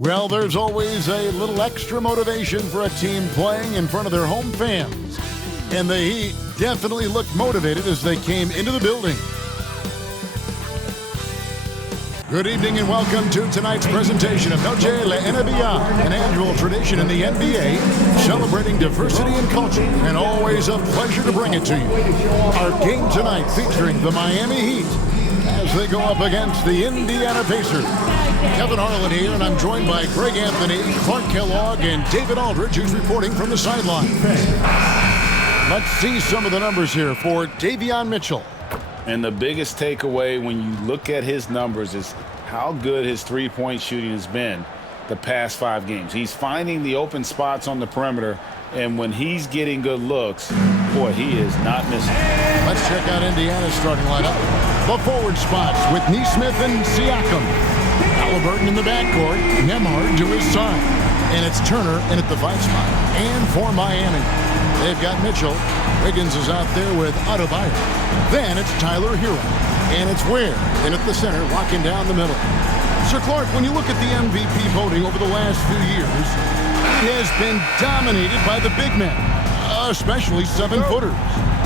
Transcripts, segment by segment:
Well, there's always a little extra motivation for a team playing in front of their home fans. And the Heat definitely looked motivated as they came into the building. Good evening and welcome to tonight's presentation of Noche La NBA, an annual tradition in the NBA, celebrating diversity and culture, and always a pleasure to bring it to you. Our game tonight featuring the Miami Heat as they go up against the Indiana Pacers. Kevin Harlan here, and I'm joined by Greg Anthony, Clark Kellogg, and David Aldridge, who's reporting from the sideline. Let's see some of the numbers here for Davion Mitchell. And the biggest takeaway when you look at his numbers is how good his three-point shooting has been the past 5 games. He's finding the open spots on the perimeter, and when he's getting good looks, boy, he is not missing. Let's check out Indiana's starting lineup. The forward spots with Nesmith and Siakam. Haliburton in the backcourt, Nembhard to his side. And it's Turner in at the 5 spot. And for Miami, they've got Mitchell. Wiggins is out there with Adebayo. Then it's Tyler Herro. And it's Ware in at the center, locking down the middle. Sir Clark, when you look at the MVP voting over the last few years, it has been dominated by the big men, especially 7-footers.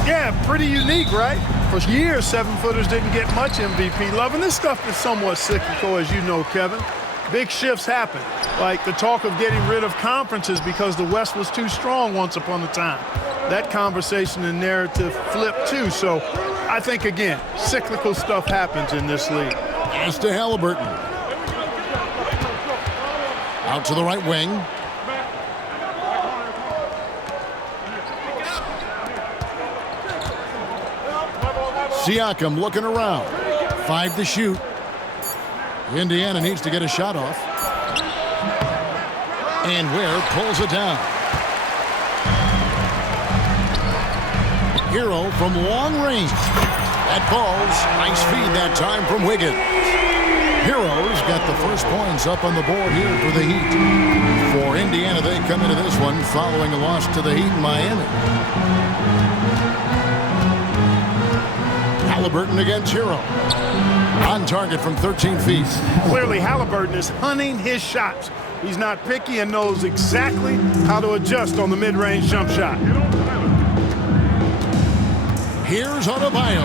Yeah, pretty unique, right? For years, 7-footers didn't get much MVP love, and this stuff is somewhat cyclical, as you know, Kevin. Big shifts happen, like the talk of getting rid of conferences because the West was too strong once upon a time. That conversation and narrative flipped too, so I think, again, cyclical stuff happens in this league. As to Haliburton. Out to the right wing. Siakam looking around. 5 to shoot. Indiana needs to get a shot off. And Ware pulls it down. Herro from long range. That falls. Nice feed that time from Wiggins. Herro's got the first points up on the board here for the Heat. For Indiana, they come into this one following a loss to the Heat in Miami. Haliburton against Herro. On target from 13 feet. Clearly, Haliburton is hunting his shots. He's not picky and knows exactly how to adjust on the mid-range jump shot. Here's Adebayo.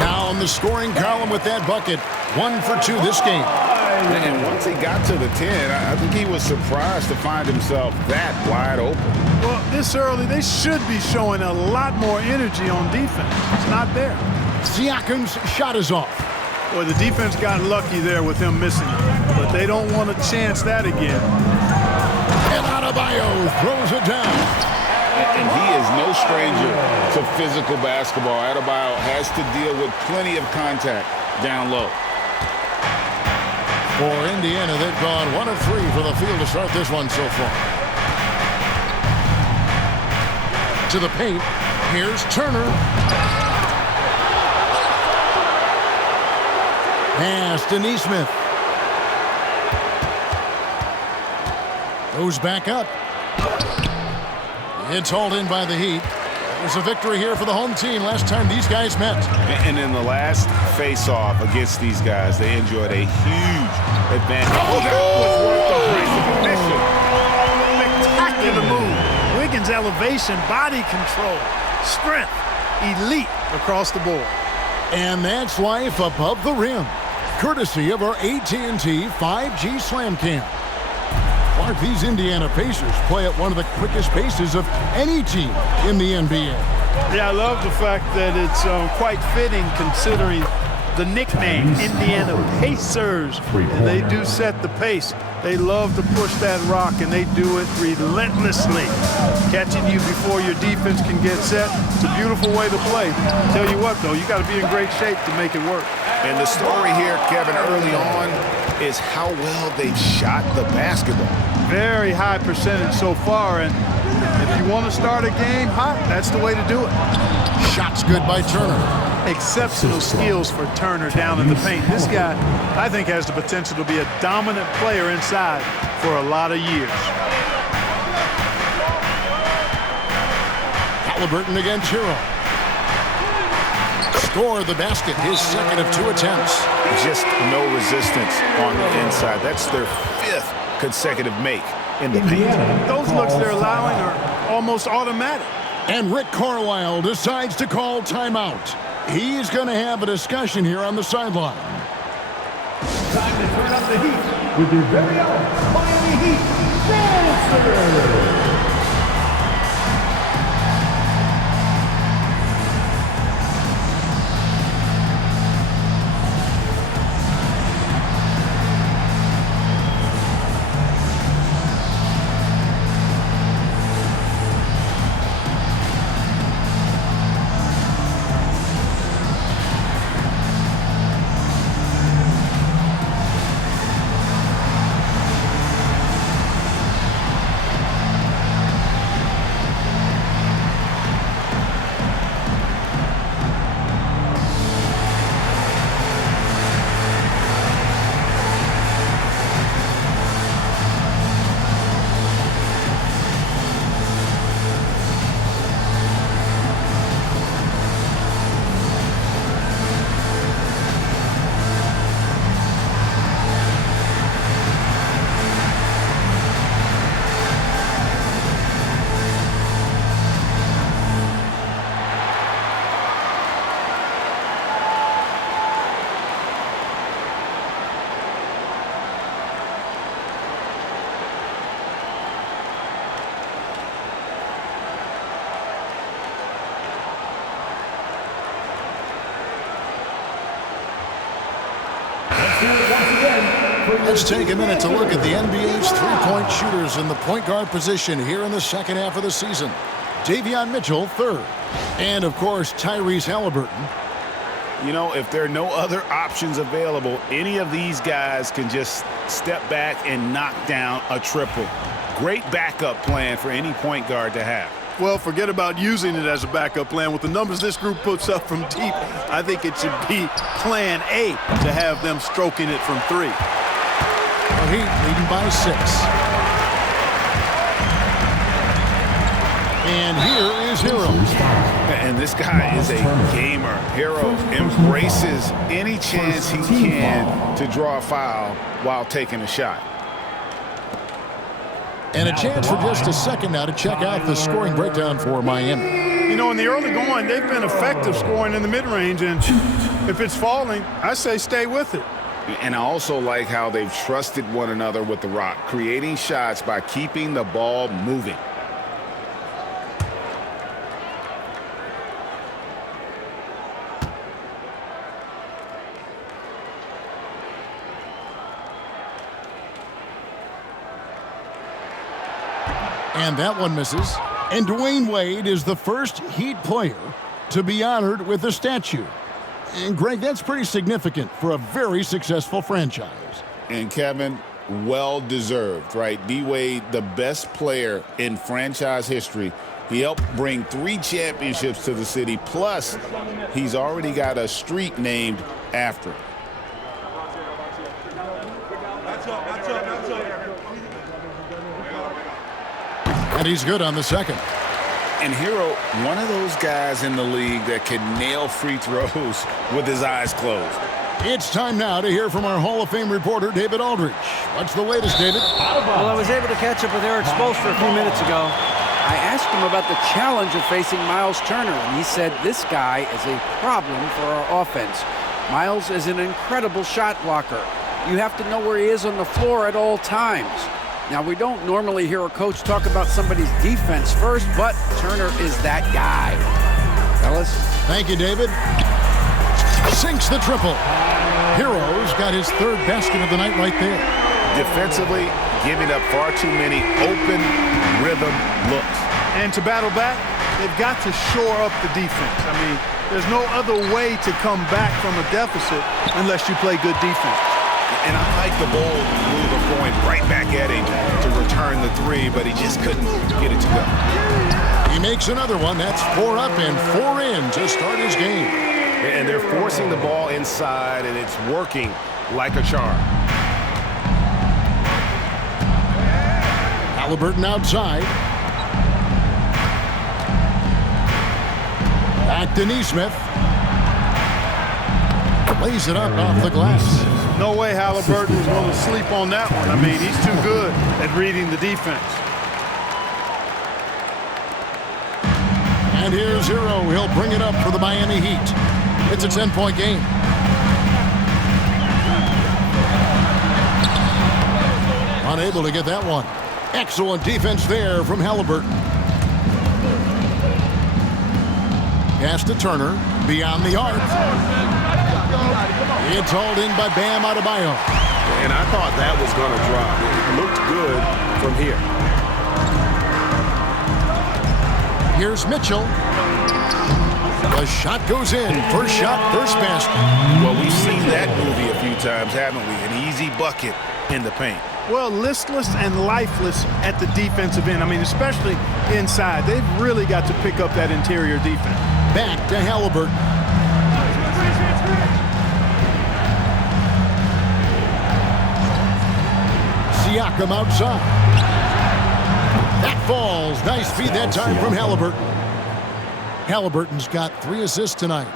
Now in the scoring column with that bucket. 1 for 2 this game. And once he got to the 10, I think he was surprised to find himself that wide open. Well, this early, they should be showing a lot more energy on defense. It's not there. Siakam's shot is off. Boy, the defense got lucky there with him missing it, but they don't want to chance that again. And Adebayo throws it down. And he is no stranger to physical basketball. Adebayo has to deal with plenty of contact down low. For Indiana, they've gone 1 of 3 for the field to start this one so far. To the paint, here's Turner. Pass to Nesmith. Goes back up. It's hauled in by the Heat. There's a victory here for the home team last time these guys met. And in the last face-off against these guys, they enjoyed a huge advantage. Oh, that was worth the price of admission. Spectacular move. Wiggins' elevation, body control, strength, elite across the board. And that's life above the rim, courtesy of our AT&T 5G Slam Cam. Clark, these Indiana Pacers play at one of the quickest paces of any team in the NBA. Yeah, I love the fact that it's quite fitting considering the nickname, Indiana Pacers. And they do set the pace. They love to push that rock, and they do it relentlessly. Catching you before your defense can get set. It's a beautiful way to play. Tell you what, though, you got to be in great shape to make it work. And the story here, Kevin, early on is how well they've shot the basketball. Very high percentage so far, and if you want to start a game hot, that's the way to do it. Shots good by Turner. Exceptional skills for Turner down in the paint. This guy, I think, has the potential to be a dominant player inside for a lot of years. Haliburton against Herro. score the basket, his second of 2 attempts. Just no resistance on the inside. That's their 5th consecutive make in the paint. Those looks they're allowing are almost automatic. And Rick Carlisle decides to call timeout. He's going to have a discussion here on the sideline. Time to turn up the heat with your very own Miami Heat Dancer. Let's take a minute to look at the NBA's three-point shooters in the point guard position here in the second half of the season. Davion Mitchell, 3rd. And, of course, Tyrese Haliburton. You know, if there are no other options available, any of these guys can just step back and knock down a triple. Great backup plan for any point guard to have. Well, forget about using it as a backup plan. With the numbers this group puts up from deep, I think it should be plan A to have them stroking it from 3. The Heat leading by 6. And here is Herro. And this guy is a gamer. Herro embraces any chance he can to draw a foul while taking a shot. And a chance for just a second now to check out the scoring breakdown for Miami. You know, in the early going, they've been effective scoring in the mid-range, and if it's falling, I say stay with it. And I also like how they've trusted one another with the rock, creating shots by keeping the ball moving. And that one misses. And Dwayne Wade is the first Heat player to be honored with a statue. And, Greg, that's pretty significant for a very successful franchise. And, Kevin, well-deserved, right? D-Wade, the best player in franchise history. He helped bring 3 championships to the city, plus he's already got a street named after him. And he's good on the second. And Herro, one of those guys in the league that can nail free throws with his eyes closed. It's time now to hear from our Hall of Fame reporter, David Aldridge. What's the latest, David? Well, I was able to catch up with Eric Spoelstra a few minutes ago. I asked him about the challenge of facing Miles Turner, and he said this guy is a problem for our offense. Miles is an incredible shot blocker. You have to know where he is on the floor at all times. Now, we don't normally hear a coach talk about somebody's defense first, but Turner is that guy. Fellas? Thank you, David. Sinks the triple. Herro's got his 3rd basket of the night right there. Defensively, giving up far too many open rhythm looks. And to battle back, they've got to shore up the defense. I mean, there's no other way to come back from a deficit unless you play good defense. And I like the bold move of going right back at him to return the 3, but he just couldn't get it to go. He makes another one. That's 4 up and 4 in to start his game. And they're forcing the ball inside, and it's working like a charm. Haliburton outside. Back to Nesmith. lays it up off the glass. No way Haliburton was going to sleep on that one. I mean, he's too good at reading the defense. And here's Herro. He'll bring it up for the Miami Heat. It's a 10-point game. Unable to get that one. Excellent defense there from Haliburton. Pass to Turner. Beyond the arc. It's hauled in by Bam Adebayo. And I thought that was going to drop. It looked good from here. Here's Mitchell. The shot goes in. First shot, first basket. Well, we've seen that movie a few times, haven't we? An easy bucket in the paint. Well, listless and lifeless at the defensive end. I mean, especially inside. They've really got to pick up that interior defense. Back to Haliburton. Siakam outside. That falls. Nice feed that time from Haliburton. Haliburton's got 3 assists tonight.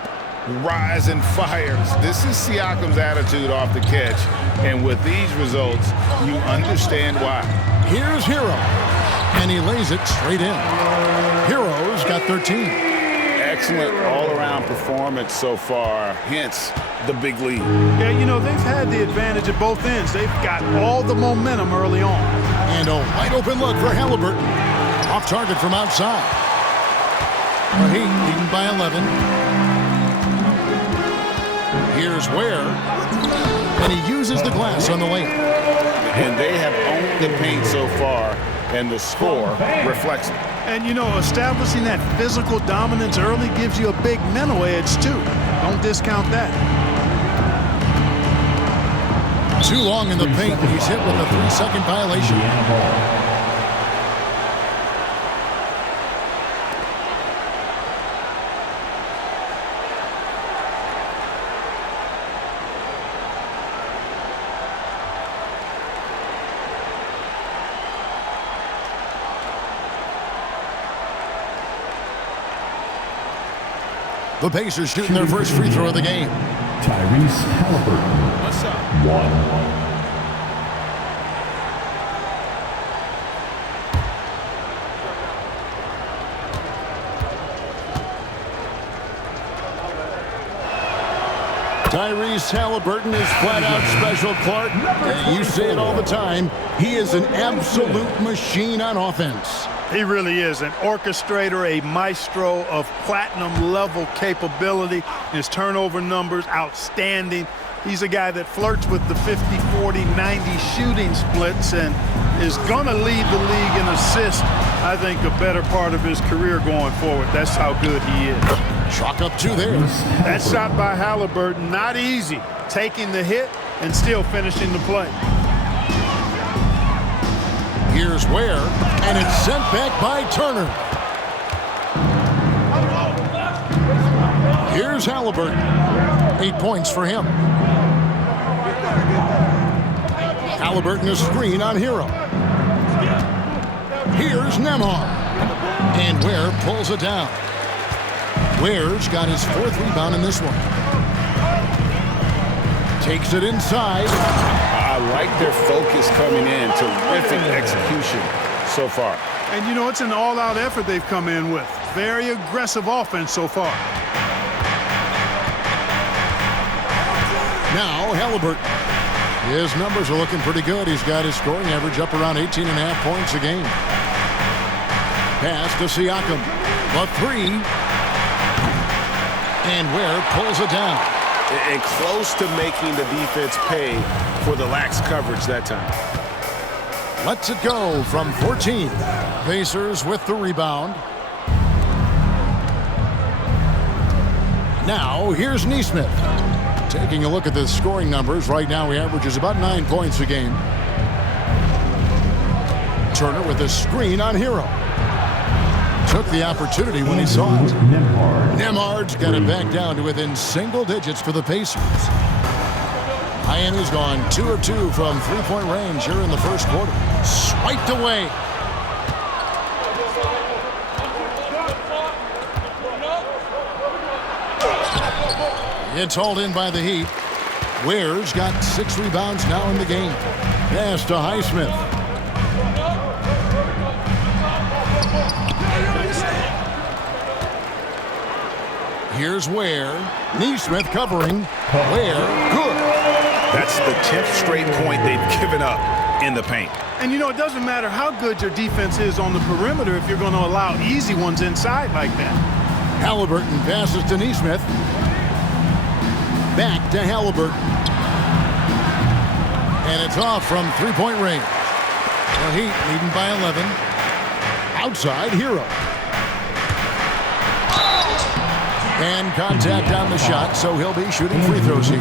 Rise and fires. This is Siakam's attitude off the catch. And with these results, you understand why. Here's Herro. And he lays it straight in. Herro's got 13. Excellent all-around performance so far, hence the big lead. Yeah, you know, they've had the advantage at both ends. They've got all the momentum early on. And a wide-open look for Haliburton. Off target from outside. The Heat leading by 11. Here's Ware. And he uses the glass on the layup. And they have owned the paint so far, and the score reflects it. And, you know, establishing that physical dominance early gives you a big mental edge, too. Don't discount that. Too long in the paint. He's hit with a 3-second violation. The Pacers shooting their first free throw of the game. Tyrese Haliburton. What's up? 1. Tyrese Haliburton is flat-out special, Clark. And you say it all the time. He is an absolute machine on offense. He really is an orchestrator, a maestro of platinum-level capability. His turnover numbers, outstanding. He's a guy that flirts with the 50, 40, 90 shooting splits and is going to lead the league in assists, I think, a better part of his career going forward. That's how good he is. Chalk up 2 there. That shot by Haliburton, not easy. Taking the hit and still finishing the play. Here's Ware, and it's sent back by Turner. Here's Haliburton. 8 points for him. Haliburton a screen on Herro. Here's Nembhard. And Ware pulls it down. Ware's got his 4th rebound in this one. Takes it inside. I like their focus coming in. Terrific execution so far. And, you know, it's an all-out effort they've come in with. Very aggressive offense so far. Now Haliburton. His numbers are looking pretty good. He's got his scoring average up around 18.5 points a game. Pass to Siakam. A 3. And Ware pulls it down. And close to making the defense pay for the lax coverage that time. Lets it go from 14. Pacers with the rebound. Now here's Nesmith. Taking a look at the scoring numbers, right now he averages about 9 points a game. Turner with a screen on Herro. Took the opportunity when he saw it. Nembhard's got it back down to within single digits for the Pacers. Miami's gone 2 of 2 from 3-point range here in the first quarter. Swiped away. It's hauled in by the Heat. Ware's got 6 rebounds now in the game. Pass to Highsmith. Here's Ware. Neesmith covering. Ware, good. That's the 10th straight point they've given up in the paint. And, you know, it doesn't matter how good your defense is on the perimeter if you're going to allow easy ones inside like that. Haliburton passes to Neesmith. Back to Haliburton. And it's off from three-point range. The Heat leading by 11. Outside, Herro. And contact on the shot, so he'll be shooting free throws here.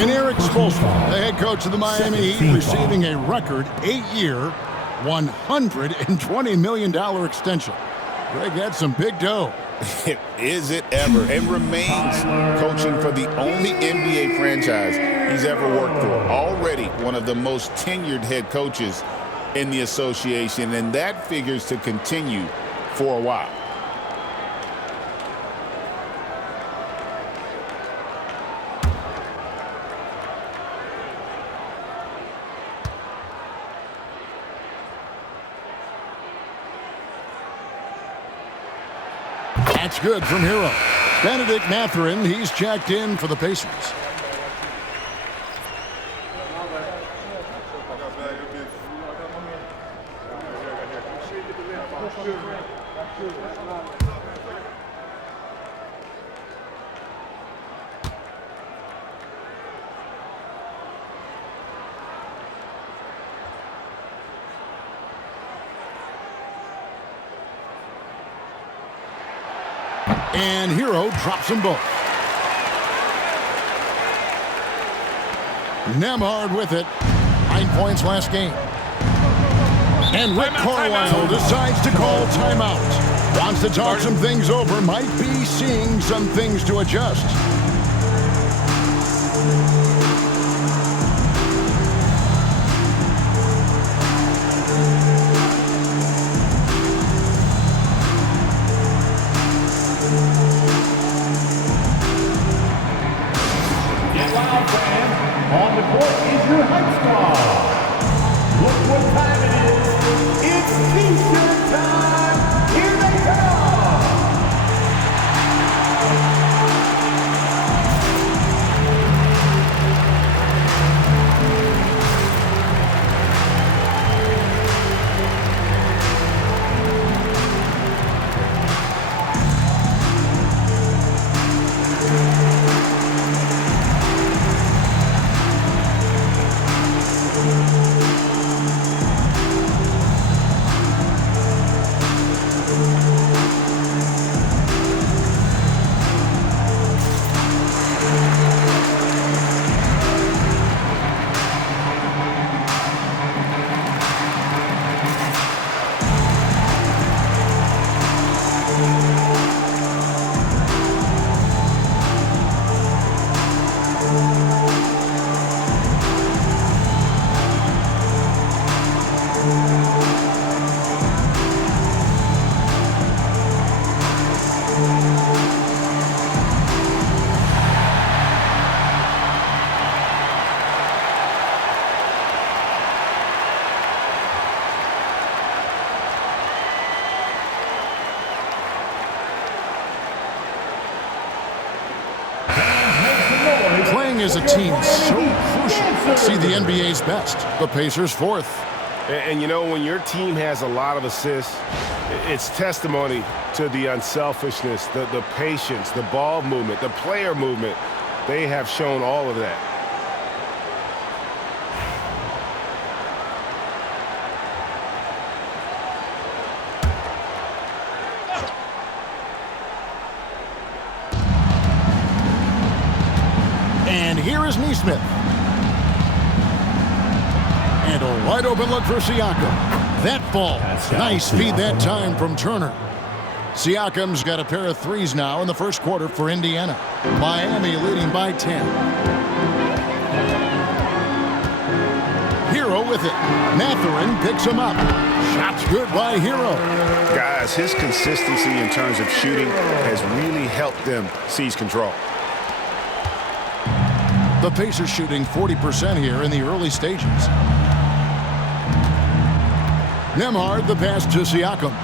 And Eric Spoelstra, the head coach of the Miami Heat, receiving a record 8-year, $120 million extension. Greg, that's some big dough. Is it ever? And remains coaching for the only NBA franchise he's ever worked for. Already one of the most tenured head coaches in the association, and that figures to continue for a while. That's good from Herro. Benedict Mathurin, he's checked in for the Pacers. And Herro drops them both. Nembhard with it. 9 points last game. And Rick Carlisle decides to call timeout. Wants to talk some things over. Might be seeing some things to adjust. On the court is your hype star. Look what time it is. It's T-shirt time. Here they come. Playing as a team so crucial. See the NBA's best. The Pacers fourth. And you know, when your team has a lot of assists, it's testimony to the unselfishness, the patience, the ball movement, the player movement. They have shown all of that. And here is Neesmith. And a wide open look for Siakam. That ball. Nice feed that time from Turner. Siakam's got a pair of threes now in the first quarter for Indiana. Miami leading by 10. Herro with it. Mathurin picks him up. Shots good by Herro. Guys, his consistency in terms of shooting has really helped them seize control. The Pacers shooting 40% here in the early stages. Nembhard, the pass to Siakam.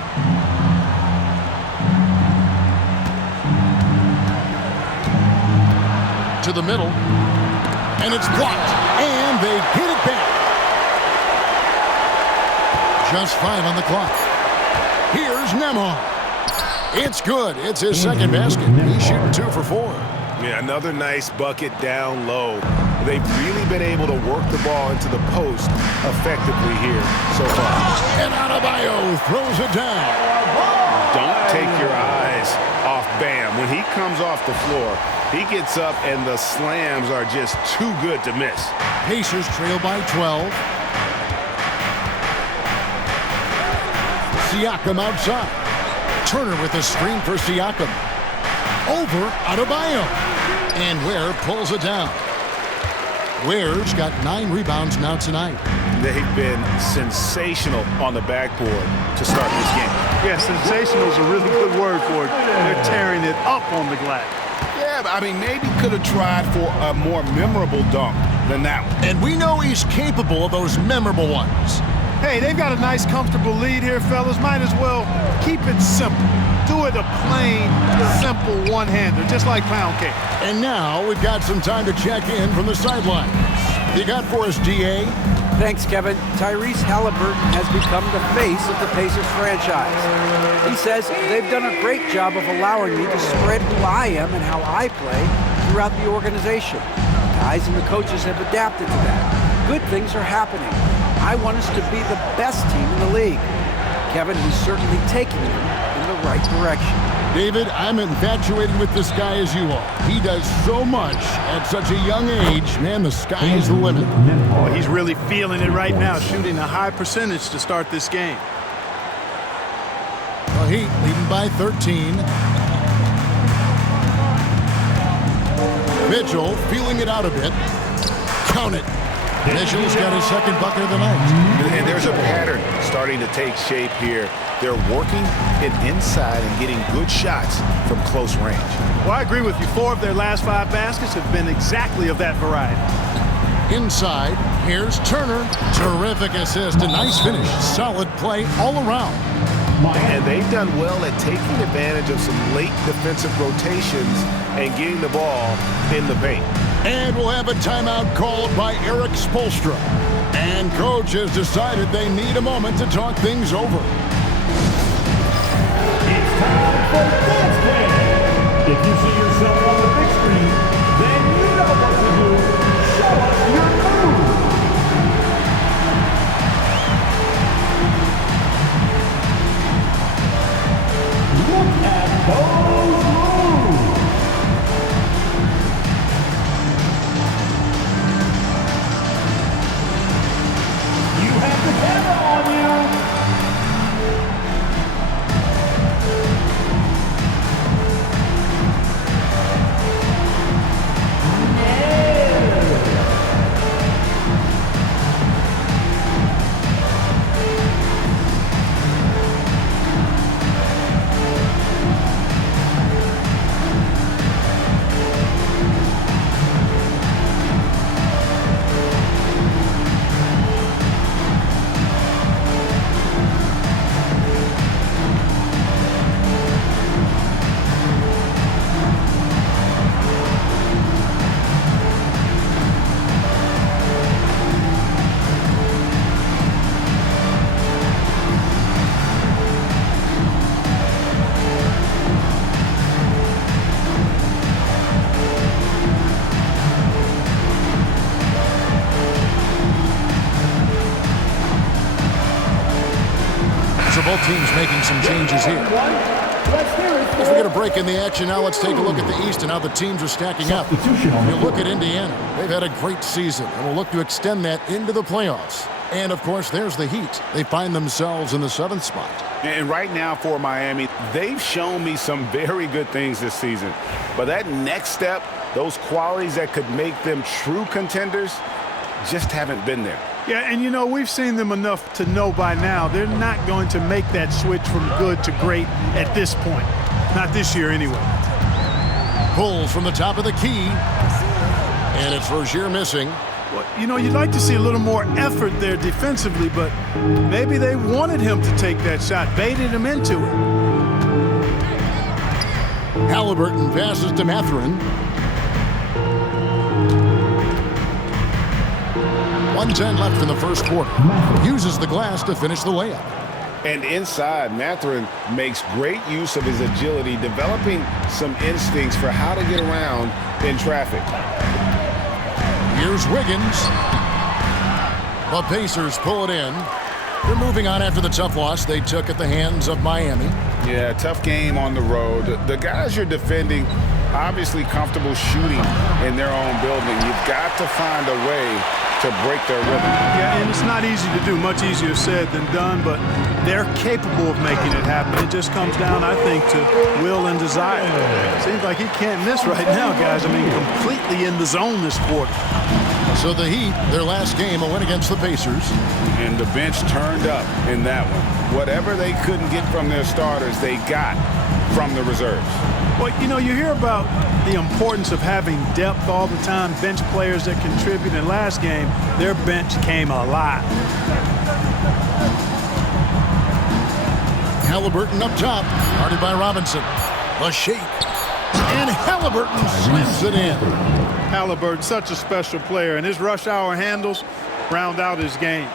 To the middle. And it's blocked. And they get it back. Just 5 on the clock. Here's Nembhard. It's good. It's his second basket. He's shooting 2 for 4. Yeah, another nice bucket down low. They've really been able to work the ball into the post effectively here so far. And Adebayo throws it down. Don't take your eyes off Bam. When he comes off the floor, he gets up and the slams are just too good to miss. Pacers trail by 12. Siakam outside. Turner with a screen for Siakam. Over Adebayo. And Ware pulls it down. Ware's got 9 rebounds now tonight. They've been sensational on the backboard to start this game. Yeah, sensational is a really good word for it. They're tearing it up on the glass. Yeah, but I mean, maybe could have tried for a more memorable dunk than that one. And we know he's capable of those memorable ones. Hey, they've got a nice, comfortable lead here, fellas. Might as well keep it simple. Do it a plain, simple one-hander, just like pound cake. And now we've got some time to check in from the sidelines. You got for us, D.A.? Thanks, Kevin. Tyrese Haliburton has become the face of the Pacers franchise. He says they've done a great job of allowing me to spread who I am and how I play throughout the organization. Guys and the coaches have adapted to that. Good things are happening. I want us to be the best team in the league. Kevin, he's certainly taking them in the right direction. David, I'm infatuated with this guy as you are. He does so much at such a young age. Man, the sky is the limit. Oh, he's really feeling it right now, shooting a high percentage to start this game. The Heat leading by 13. Mitchell feeling it out a bit. Count it. Mitchell's got his second bucket of the night. And there's a pattern starting to take shape here. They're working it inside and getting good shots from close range. Well, I agree with you. 4 of their last 5 baskets have been exactly of that variety. Inside, here's Turner. Terrific assist, a nice finish. Solid play all around. And they've done well at taking advantage of some late defensive rotations and getting the ball in the paint. And we'll have a timeout called by Eric Spoelstra. And coach has decided they need a moment to talk things over. It's time for Dance Game. If you see yourself on the big screen, then you know what to do. Show us your move. Look at those moves. You have the camera on you. So both teams making some changes here. As we get a break in the action now, let's take a look at the East and how the teams are stacking up. You look at Indiana. They've had a great season and will look to extend that into the playoffs. And, of course, there's the Heat. They find themselves in the 7th spot. And right now for Miami, they've shown me some very good things this season. But that next step, those qualities that could make them true contenders, just haven't been there. Yeah, and you know, we've seen them enough to know by now they're not going to make that switch from good to great at this point. Not this year anyway. Pulls from the top of the key. And it's Rozier missing. Well, you know, you'd like to see a little more effort there defensively, but maybe they wanted him to take that shot, baited him into it. Haliburton passes to Mathurin. 1:10 left in the first quarter. Uses the glass to finish the layup. And inside, Mathurin makes great use of his agility, developing some instincts for how to get around in traffic. Here's Wiggins. The Pacers pull it in. They're moving on after the tough loss they took at the hands of Miami. Yeah, tough game on the road. The guys you're defending, obviously comfortable shooting in their own building. You've got to find a way to break their rhythm. Yeah, and it's not easy to do, much easier said than done, but they're capable of making it happen. It just comes down, I think, to will and desire. Seems like he can't miss right now, guys. I mean, completely in the zone this quarter. So the Heat, their last game, a win against the Pacers. And the bench turned up in that one. Whatever they couldn't get from their starters, they got from the reserves. Well, you know, you hear about the importance of having depth all the time, bench players that contribute. In last game, their bench came alive. Haliburton up top, guarded by Robinson. A shake. And Haliburton slams it in. Haliburton, such a special player, and his rush hour handles round out his game.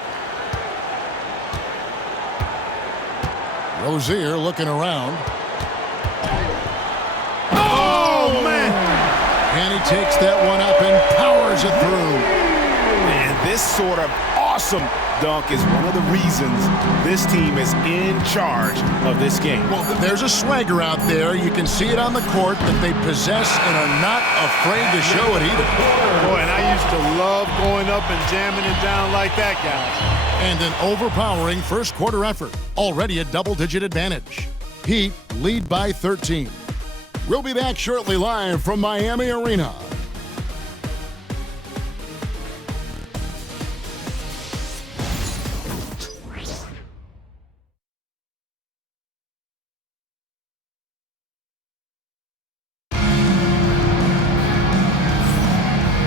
Rozier looking around. Oh, man! And he takes that one up and powers it through. And this sort of awesome dunk is one of the reasons this team is in charge of this game. Well, there's a swagger out there. You can see it on the court that they possess and are not afraid to show it either. Boy, and I used to love going up and jamming it down like that, guys. And an overpowering first quarter effort. Already a double-digit advantage. Heat lead by 13. We'll be back shortly live from Miami Arena.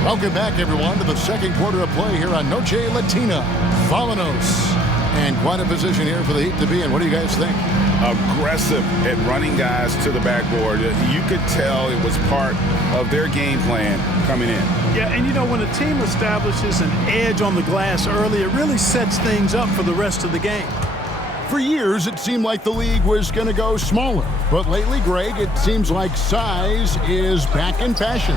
Welcome back, everyone, to the second quarter of play here on Noche Latina. Vámonos. And quite a position here for the Heat to be in. What do you guys think? Aggressive at running guys to the backboard. You could tell it was part of their game plan coming in. Yeah, and you know, when a team establishes an edge on the glass early, it really sets things up for the rest of the game. For years, it seemed like the league was going to go smaller. But lately, Greg, it seems like size is back in fashion.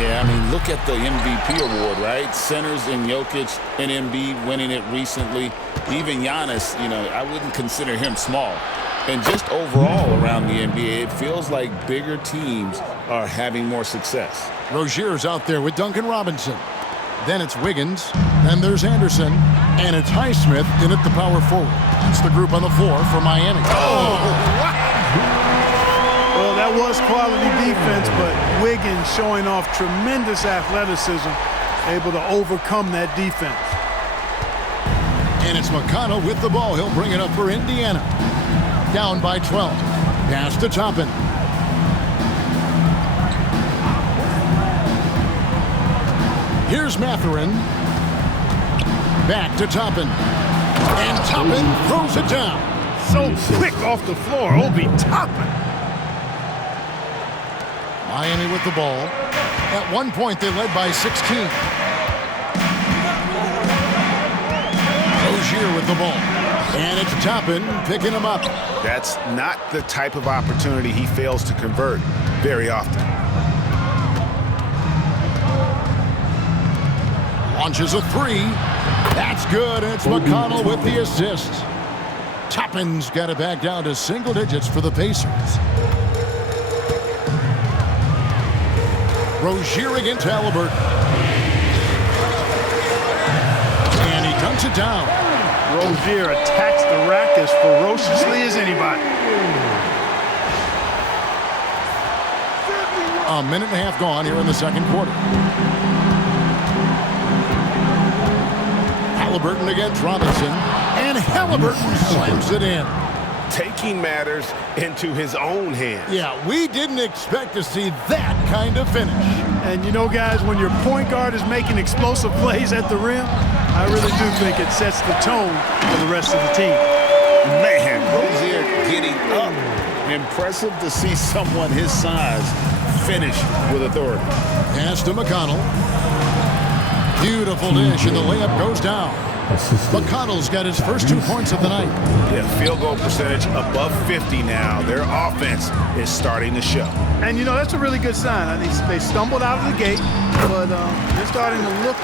Yeah, I mean, look at the MVP award, right? Centers and Jokic and Embiid winning it recently. Even Giannis, you know, I wouldn't consider him small. And just overall around the NBA, it feels like bigger teams are having more success. Rozier's out there with Duncan Robinson. Then it's Wiggins. Then there's Anderson. And it's Highsmith in at the power forward. That's the group on the floor for Miami. Oh! Well, that was quality defense, but Wiggins showing off tremendous athleticism, able to overcome that defense. And it's McConnell with the ball. He'll bring it up for Indiana. Down by 12. Pass to Toppin. Here's Mathurin. Back to Toppin. And Toppin throws it down. So quick off the floor, Obi Toppin. Miami with the ball. At one point, they led by 16. Rozier with the ball. And it's Toppin picking him up. That's not the type of opportunity he fails to convert very often. Launches a three. That's good. And it's McConnell with the assist. Toppin's got it back down to single digits for the Pacers. Rozier against Haliburton. And he dunks it down. Rozier attacks the rack as ferociously as anybody. A minute and a half gone here in the second quarter. Haliburton against Robinson. And Haliburton slams it in. Taking matters into his own hands. Yeah, we didn't expect to see that kind of finish. And, you know, guys, when your point guard is making explosive plays at the rim, I really do think it sets the tone for the rest of the team. Man, Rozier getting up. Impressive to see someone his size finish with authority. Pass to McConnell. Beautiful dish, and the layup goes down. McConnell's got his first 2 points of the night. Yeah, field goal percentage above 50 now. Their offense is starting to show. And, you know, that's a really good sign. I mean, they stumbled out of the gate, but they're starting to look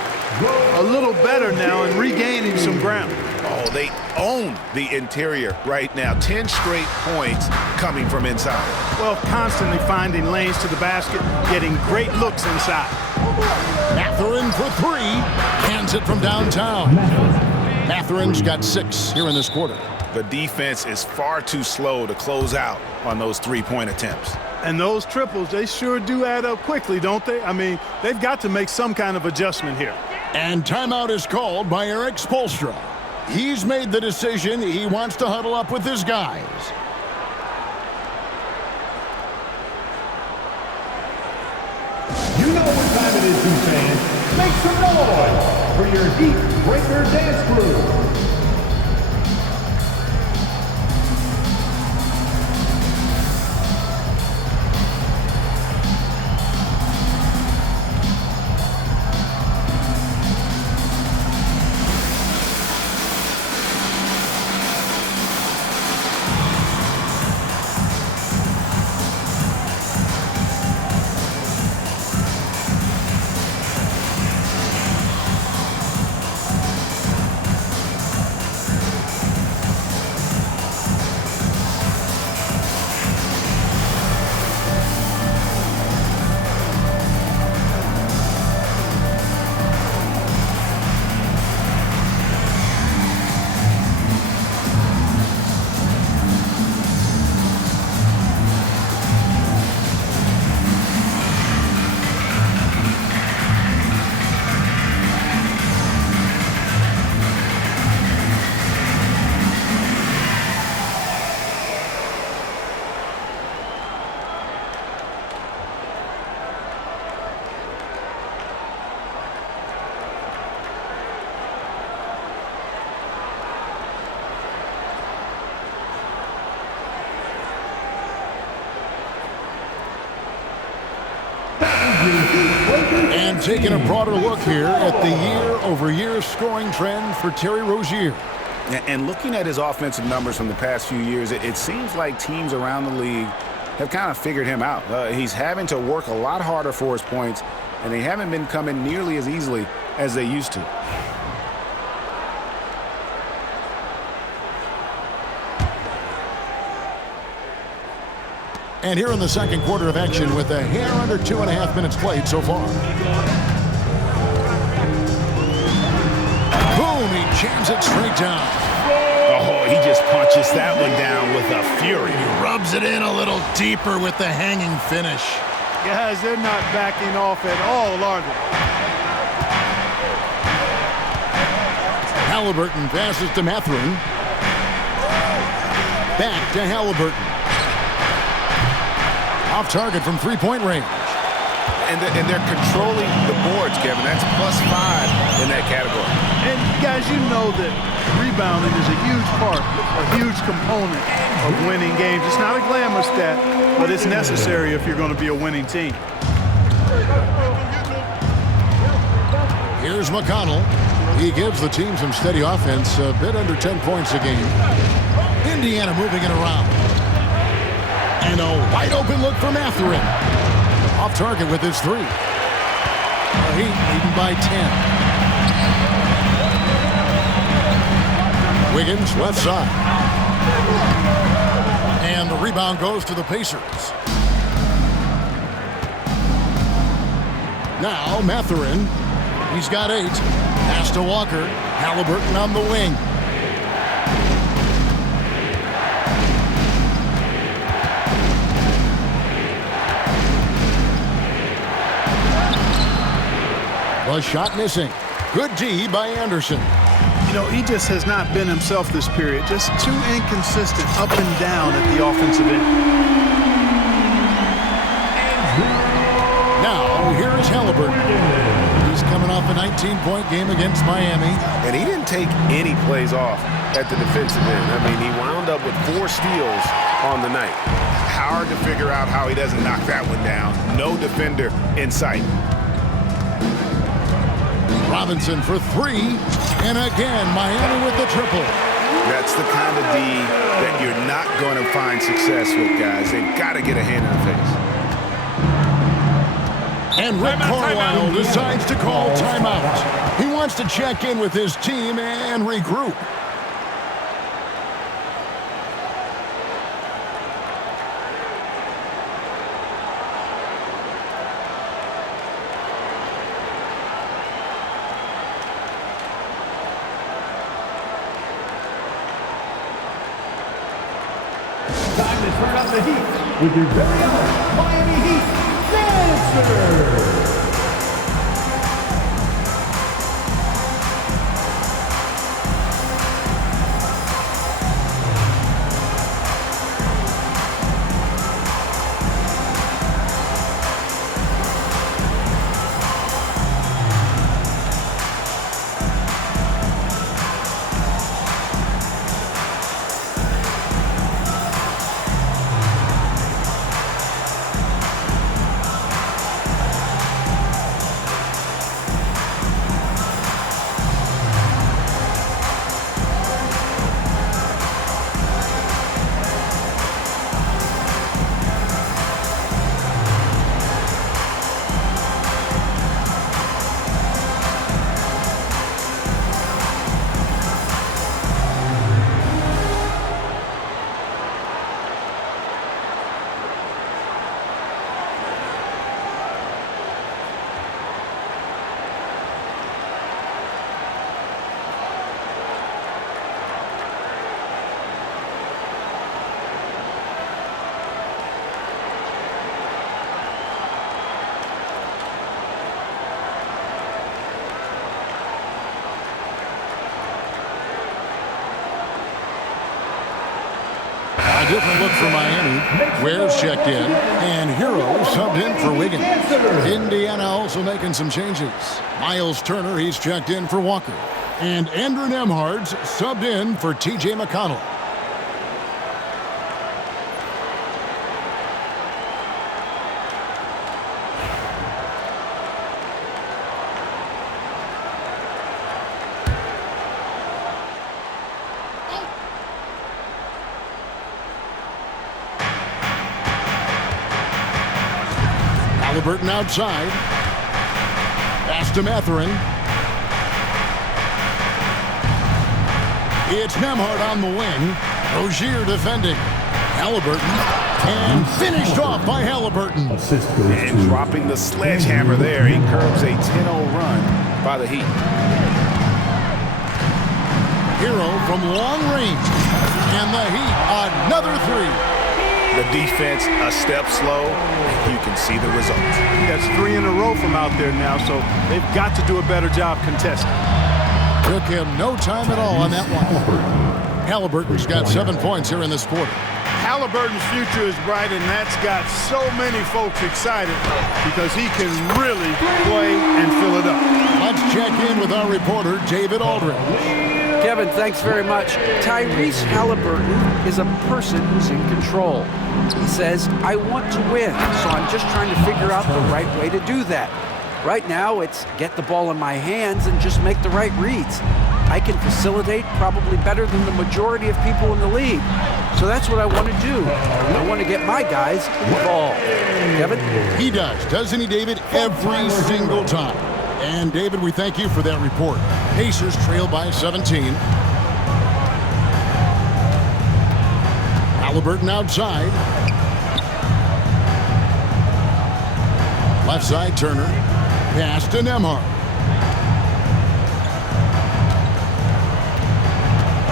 a little better now and regaining some ground. Oh, they own the interior right now. 10 straight points coming from inside. Well, constantly finding lanes to the basket, getting great looks inside. Mathurin for three. Hands it from downtown. Mathurin's got 6 here in this quarter. The defense is far too slow to close out on those three-point attempts. And those triples, they sure do add up quickly, don't they? I mean, they've got to make some kind of adjustment here. And timeout is called by Eric Spoelstra. He's made the decision. He wants to huddle up with his guys. You know what time it is, Heat fans. Make some noise for your Heat Breaker Dance Crew. And taking a broader look here at the year-over-year scoring trend for Terry Rozier. And looking at his offensive numbers from the past few years, it seems like teams around the league have kind of figured him out. He's having to work a lot harder for his points, and they haven't been coming nearly as easily as they used to. And here in the second quarter of action with a hair under 2.5 minutes played so far. Boom, he jams it straight down. Oh, he just punches that one down with a fury. He rubs it in a little deeper with the hanging finish. Guys, they're not backing off at all, are they? Haliburton passes to Mathurin. Back to Haliburton. Off target from three-point range. And they're controlling the boards, Kevin. That's +5 in that category. And, guys, you know that rebounding is a huge part, a huge component of winning games. It's not a glamour stat, but it's necessary if you're going to be a winning team. Here's McConnell. He gives the team some steady offense, a bit under 10 points a game. Indiana moving it around. And a wide-open look for Mathurin. Off target with his three. Heat leading by 10. Wiggins, left side. And the rebound goes to the Pacers. Now Mathurin. He's got 8. Pass to Walker. Haliburton on the wing. A shot missing. Good D by Anderson. You know, he just has not been himself this period. Just too inconsistent up and down at the offensive end. Now, here is Haliburton. He's coming off a 19-point game against Miami. And he didn't take any plays off at the defensive end. I mean, he wound up with 4 steals on the night. Hard to figure out how he doesn't knock that one down. No defender in sight. Robinson for 3. And again, Miami with the triple. That's the kind of D that you're not going to find success with, guys. They've got to get a hand in the face. And Rick Carlisle decides to call timeout. He wants to check in with his team and regroup. Time to turn up the heat with your very own Miami Heat Dancer. A different look for Miami. Ware's checked in, and Herro subbed in for Wiggins. Indiana also making some changes. Miles Turner, he's checked in for Walker. And Andrew Nembhard's subbed in for T.J. McConnell. Haliburton outside. Pass to Mathurin. It's Nembhard on the wing. Rozier defending. Haliburton. And finished off by Haliburton. And dropping the sledgehammer there. He curbs a 10-0 run by the Heat. Herro from long range. And the Heat, another 3. The defense a step slow. You can see the results. That's 3 in a row from out there now, so they've got to do a better job contesting. Took him no time at all on that one. Haliburton's got 7 points here in this quarter. Haliburton's future is bright, and that's got so many folks excited because he can really play and fill it up. Let's check in with our reporter, David Aldridge. Kevin, thanks very much. Tyrese Haliburton is a person who's in control. He says, I want to win, so I'm just trying to figure out the right way to do that. Right now, it's get the ball in my hands and just make the right reads. I can facilitate probably better than the majority of people in the league. So that's what I want to do. I want to get my guys involved. Kevin? He does, doesn't he, David? Every single time. And, David, we thank you for that report. Pacers trail by 17. Haliburton outside. Left side, Turner. Pass to Nembhard.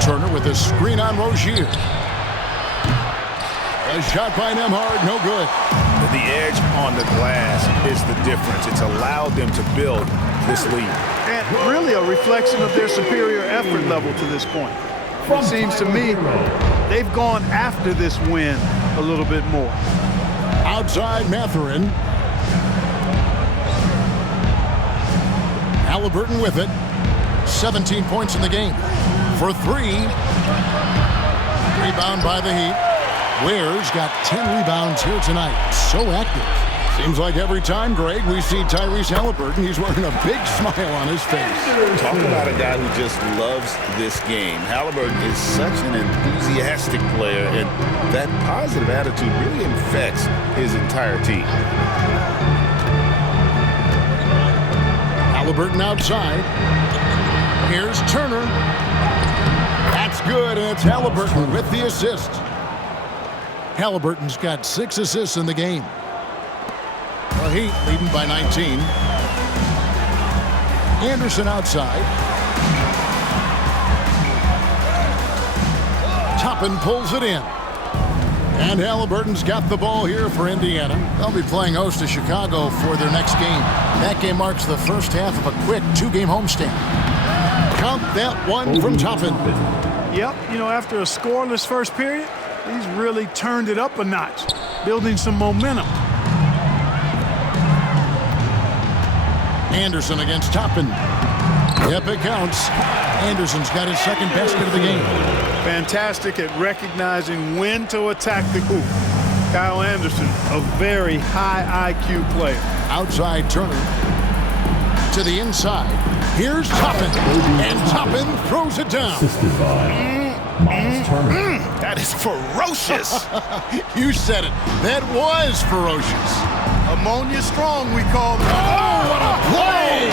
Turner with a screen on Rozier. A shot by Nembhard, no good. The edge on the glass is the difference. It's allowed them to build this lead. And really a reflection of their superior effort level to this point. It seems to me they've gone after this win a little bit more. Outside Mathurin. Haliburton with it. 17 points in the game. For three. Rebound by the Heat. Ware's got 10 rebounds here tonight. So active. Seems like every time, Greg, we see Tyrese Haliburton, he's wearing a big smile on his face. Talk about a guy who just loves this game. Haliburton is such an enthusiastic player, and that positive attitude really infects his entire team. Haliburton outside. Here's Turner. That's good, and it's Haliburton with the assist. Haliburton's got 6 assists in the game. The Heat leading by 19. Anderson outside. Toppin pulls it in. And Haliburton's got the ball here for Indiana. They'll be playing host to Chicago for their next game. That game marks the first half of a quick 2-game homestand. Count that one from Toppin. Yep, you know, after a scoreless first period, he's really turned it up a notch, building some momentum. Anderson against Toppin. Yep, it counts. Anderson's got his second basket of the game. Fantastic at recognizing when to attack the hoop. Kyle Anderson, a very high IQ player. Outside Turner. To the inside. Here's Toppin. And Toppin throws it down. That is ferocious. You said it. That was ferocious. Ammonia strong, we call it. Oh, what a play!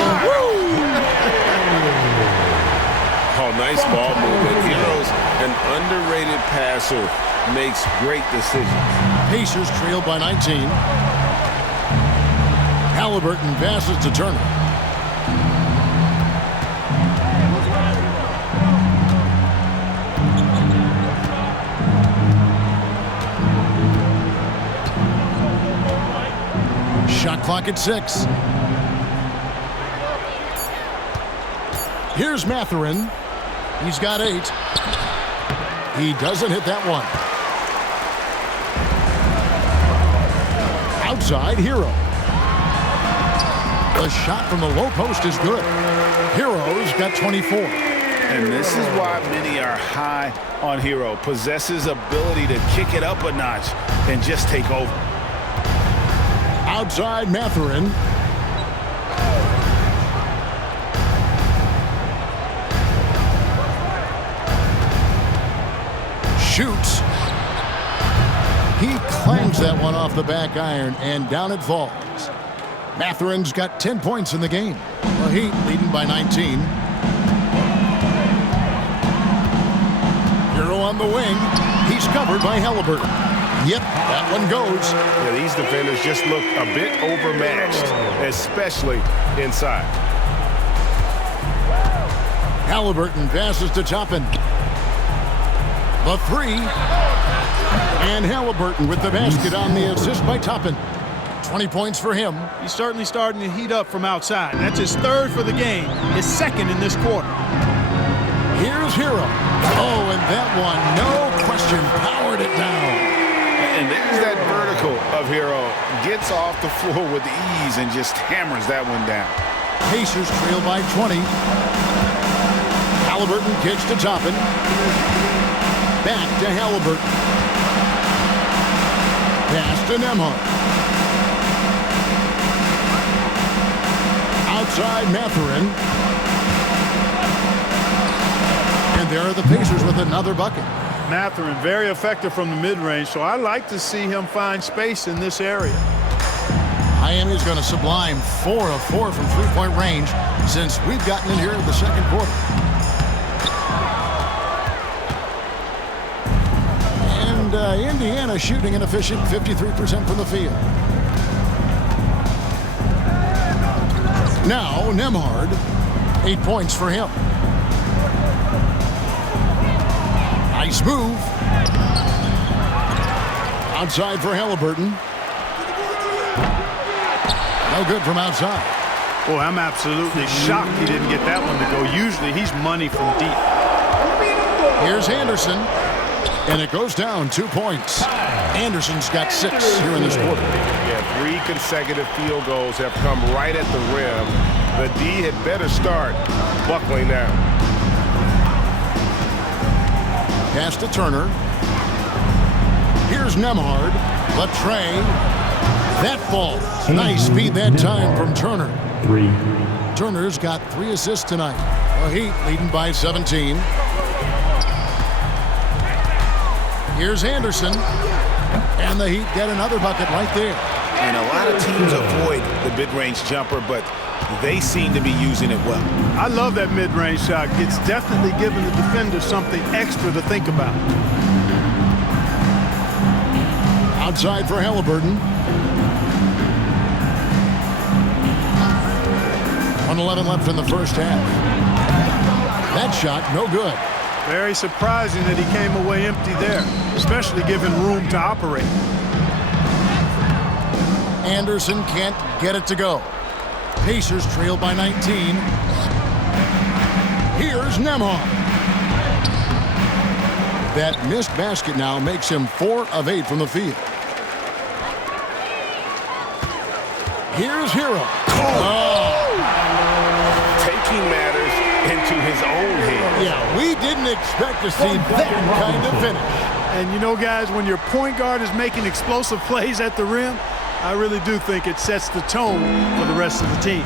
Oh, nice ball movement. Herro's an underrated passer, makes great decisions. Pacers trail by 19. Haliburton passes to Turner. Shot clock at 6. Here's Mathurin. He's got 8. He doesn't hit that one. Outside, Herro. The shot from the low post is good. Herro's got 24. And this is why many are high on Herro. Possesses ability to kick it up a notch and just take over. Outside Mathurin. Shoots. He clangs that one off the back iron, and down it falls. Mathurin's got 10 points in the game. The Heat leading by 19. Herro on the wing. He's covered by Haliburton. Yep, that one goes. Yeah, these defenders just look a bit overmatched, especially inside. Haliburton passes to Toppin. The 3. And Haliburton with the basket on the assist by Toppin. 20 points for him. He's certainly starting to heat up from outside. That's his 3rd for the game, his 2nd in this quarter. Here's Herro. Oh, and that one, no question, powered it down. And there's that vertical of Herro. Gets off the floor with ease and just hammers that one down. Pacers trail by 20. Haliburton kicks to Toppin. Back to Haliburton. Pass to Nembhard. Outside Mathurin. And there are the Pacers with another bucket. Mathurin, very effective from the mid-range, so I like to see him find space in this area. Miami's going to sublime 4 of 4 from three-point range since we've gotten in here in the second quarter. And Indiana shooting an efficient 53% from the field. Now, Nembhard, 8 points for him. Nice move. Outside for Haliburton. No good from outside. Boy, I'm absolutely shocked he didn't get that one to go. Usually he's money from deep. Here's Anderson. And it goes down 2 points. Anderson's got 6 here in this quarter. Yeah, 3 consecutive field goals have come right at the rim. The D had better start buckling down. Pass to Turner. Here's Nemhard. Latre. That falls. Nice speed that time from Turner. 3. Turner's got 3 assists tonight. The Heat leading by 17. Here's Anderson. And the Heat get another bucket right there. And a lot of teams avoid the mid-range jumper, but they seem to be using it well. I love that mid-range shot. It's definitely giving the defender something extra to think about. Outside for Haliburton. 1:11 left in the first half. That shot, no good. Very surprising that he came away empty there, especially given room to operate. Anderson can't get it to go. Pacers trail by 19. Here's Nemhard. That missed basket now makes him 4 of 8 from the field. Here's Herro. Taking matters into his own hands. Yeah, we didn't expect to see that kind of finish. And you know, guys, when your point guard is making explosive plays at the rim, I really do think it sets the tone for the rest of the team.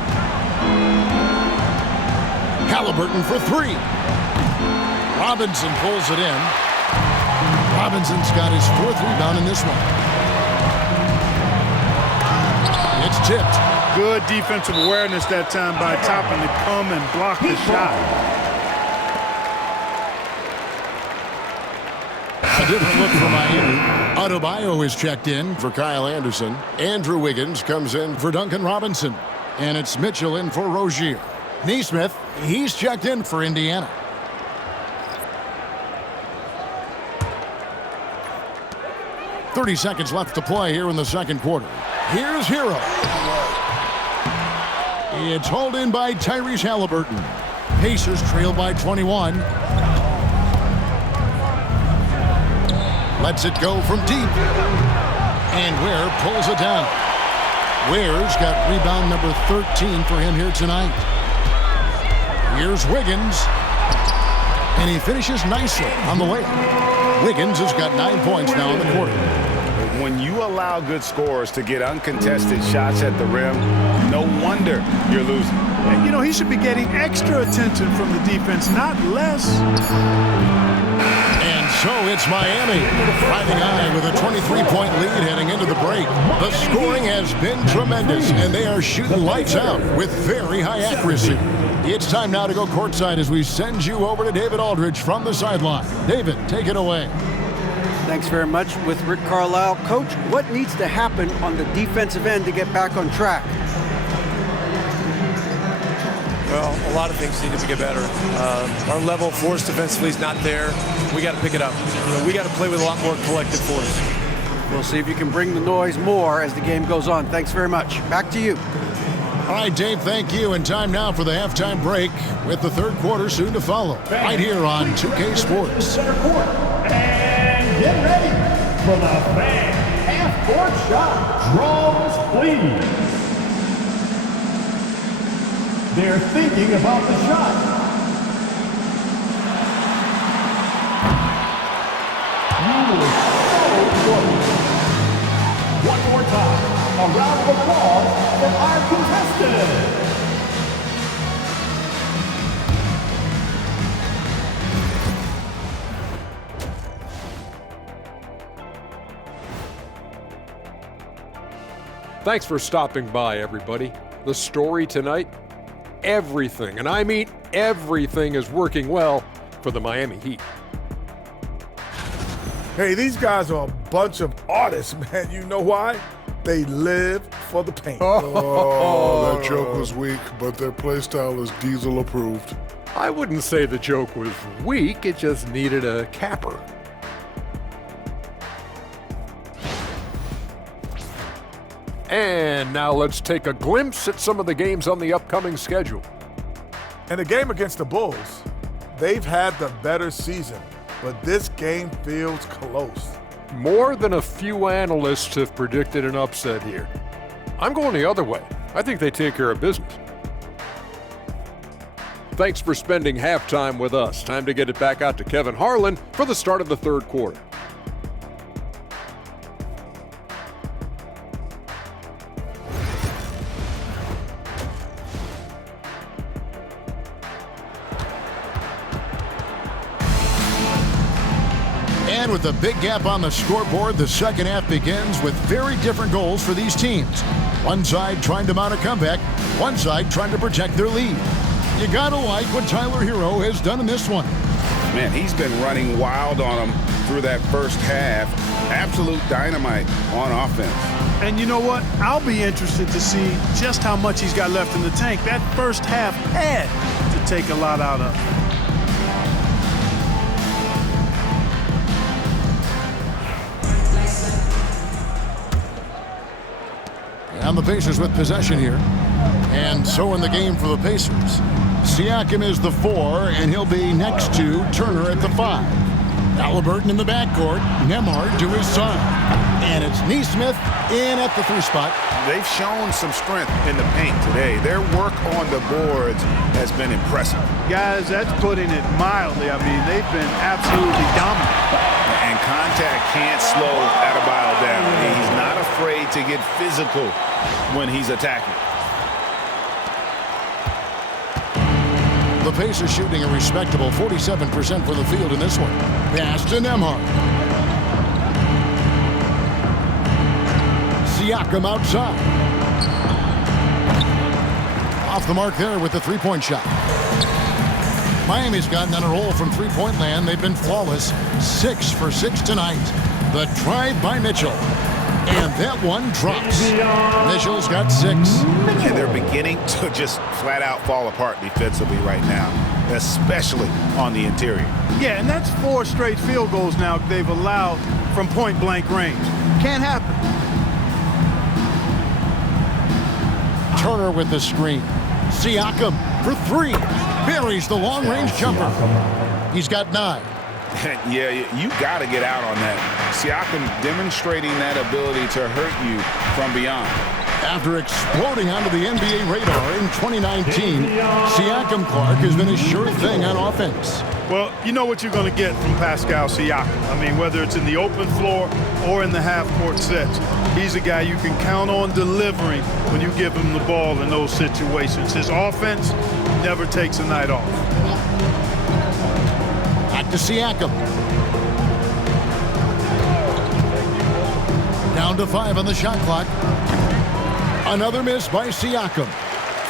Haliburton for 3. Robinson pulls it in. Robinson's got his 4th rebound in this one. It's tipped. Good defensive awareness that time by Toppin to come and block the shot. A different look for Miami. Adebayo is checked in for Kyle Anderson. Andrew Wiggins comes in for Duncan Robinson. And it's Mitchell in for Rozier. Nesmith, he's checked in for Indiana. .30 seconds left to play here in the second quarter. Here's Herro. It's hauled in by Tyrese Haliburton. Pacers trail by 21. Lets it go from deep. And Ware pulls it down. Ware's got rebound number 13 for him here tonight. Here's Wiggins. And he finishes nicely on the layup. Wiggins has got 9 points now in the quarter. When you allow good scorers to get uncontested shots at the rim, no wonder you're losing. And, you know, he should be getting extra attention from the defense, not less. And so it's Miami riding high with a 23-point lead heading into the break. The scoring has been tremendous, and they are shooting lights out with very high accuracy. It's time now to go courtside as we send you over to David Aldridge from the sideline. David, take it away. Thanks very much with Rick Carlisle. Coach, what needs to happen on the defensive end to get back on track? Well, a lot of things need to get better. Our level of force defensively is not there. We got to pick it up. We got to play with a lot more collective force. We'll see if you can bring the noise more as the game goes on. Thanks very much. Back to you. All right, Dave, thank you. And time now for the halftime break with the third quarter soon to follow. Right here on 2K Sports. Center court. And get ready for the fan half-court shot. Draws, please. They're thinking about the shot. You were so close. One more time. A round of applause for our contestants. Thanks for stopping by, everybody. The story tonight, everything, and I mean everything, is working well for the Miami Heat. Hey, these guys are a bunch of artists, man. You know why? They live for the paint. Oh, that joke was weak, but their play style is Diesel approved. I wouldn't say the joke was weak, it just needed a capper. And now let's take a glimpse at some of the games on the upcoming schedule. In the game against the Bulls, they've had the better season, but this game feels close. More than a few analysts have predicted an upset here. I'm going the other way. I think they take care of business. Thanks for spending halftime with us. Time to get it back out to Kevin Harlan for the start of the third quarter. And with a big gap on the scoreboard, the second half begins with very different goals for these teams. One side trying to mount a comeback, one side trying to protect their lead. You gotta like what Tyler Herro has done in this one. Man, he's been running wild on them through that first half. Absolute dynamite on offense. And you know what? I'll be interested to see just how much he's got left in the tank. That first half had to take a lot out of him. And the Pacers with possession here. And so in the game for the Pacers. Siakam is the 4, and he'll be next to Turner at the 5. Haliburton in the backcourt. Nembhard to his side. And it's Nesmith in at the 3 spot. They've shown some strength in the paint today. Their work on the boards has been impressive. Guys, that's putting it mildly. I mean, they've been absolutely dominant. And contact can't slow Adebayo down. He's not afraid to get physical when he's attacking. The Pacers shooting a respectable 47% from the field in this one. Pass to Nembhard. Siakam outside. Off the mark there with the 3-point shot. Miami's gotten on a roll from three-point land. They've been flawless. 6 for 6 tonight. The drive by Mitchell. And that one drops. Mitchell's got 6. And they're beginning to just flat out fall apart defensively right now, especially on the interior. Yeah, and that's 4 straight field goals now they've allowed from point-blank range. Can't happen. Turner with the screen. Siakam for 3. Buries the long-range jumper. He's got 9. Yeah, you got to get out on that. Siakam demonstrating that ability to hurt you from beyond. After exploding onto the NBA radar in 2019, Siakam Clark has been a sure thing on offense. Well, you know what you're going to get from Pascal Siakam. I mean, whether it's in the open floor or in the half-court sets, he's a guy you can count on delivering when you give him the ball in those situations. His offense never takes a night off. Back to Siakam. Down to 5 on the shot clock. Another miss by Siakam.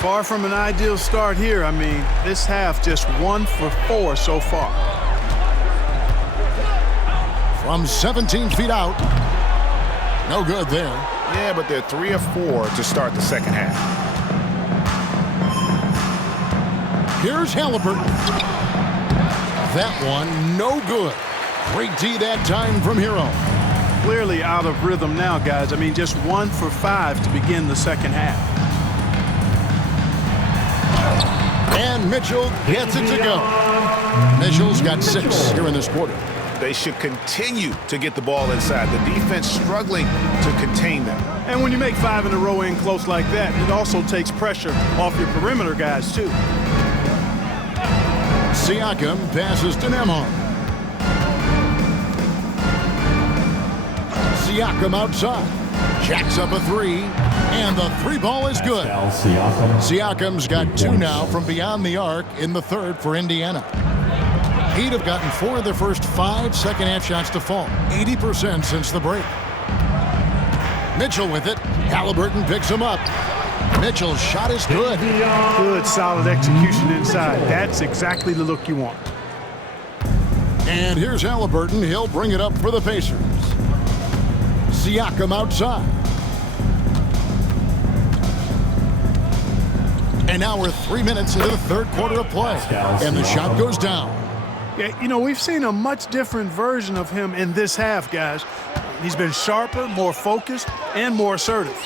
Far from an ideal start here. I mean, this half just 1 for 4 so far. From 17 feet out. No good there. Yeah, but they're 3 of 4 to start the second half. Here's Haliburton. That one, no good. Great D that time from Herro. Clearly out of rhythm now, guys. I mean, just 1 for 5 to begin the second half. And Mitchell gets it to go. Mitchell's got 6 here in this quarter. They should continue to get the ball inside. The defense struggling to contain them. And when you make 5 in a row in close like that, it also takes pressure off your perimeter guys, too. Siakam passes to Nembhard. Siakam outside. Jacks up a 3. And the 3 ball is good. Siakam's got 2 now from beyond the arc in the third for Indiana. He'd have gotten 4 of their first 5 second-half shots to fall. 80% since the break. Mitchell with it. Haliburton picks him up. Mitchell's shot is good. Good, solid execution inside. That's exactly the look you want. And here's Haliburton. He'll bring it up for the Pacers. Siakam outside. And now we're 3 minutes into the third quarter of play. And the shot goes down. Yeah, you know, we've seen a much different version of him in this half, guys. He's been sharper, more focused, and more assertive.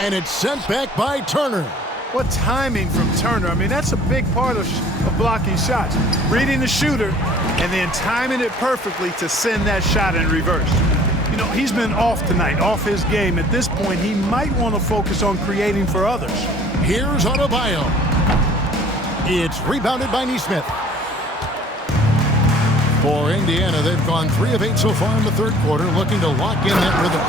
And it's sent back by Turner. What timing from Turner. I mean, that's a big part of blocking shots. Reading the shooter and then timing it perfectly to send that shot in reverse. You know, he's been off tonight, off his game. At this point, he might want to focus on creating for others. Here's Adebayo. It's rebounded by Neesmith. For Indiana, they've gone 3 of 8 so far in the third quarter, looking to lock in that rhythm.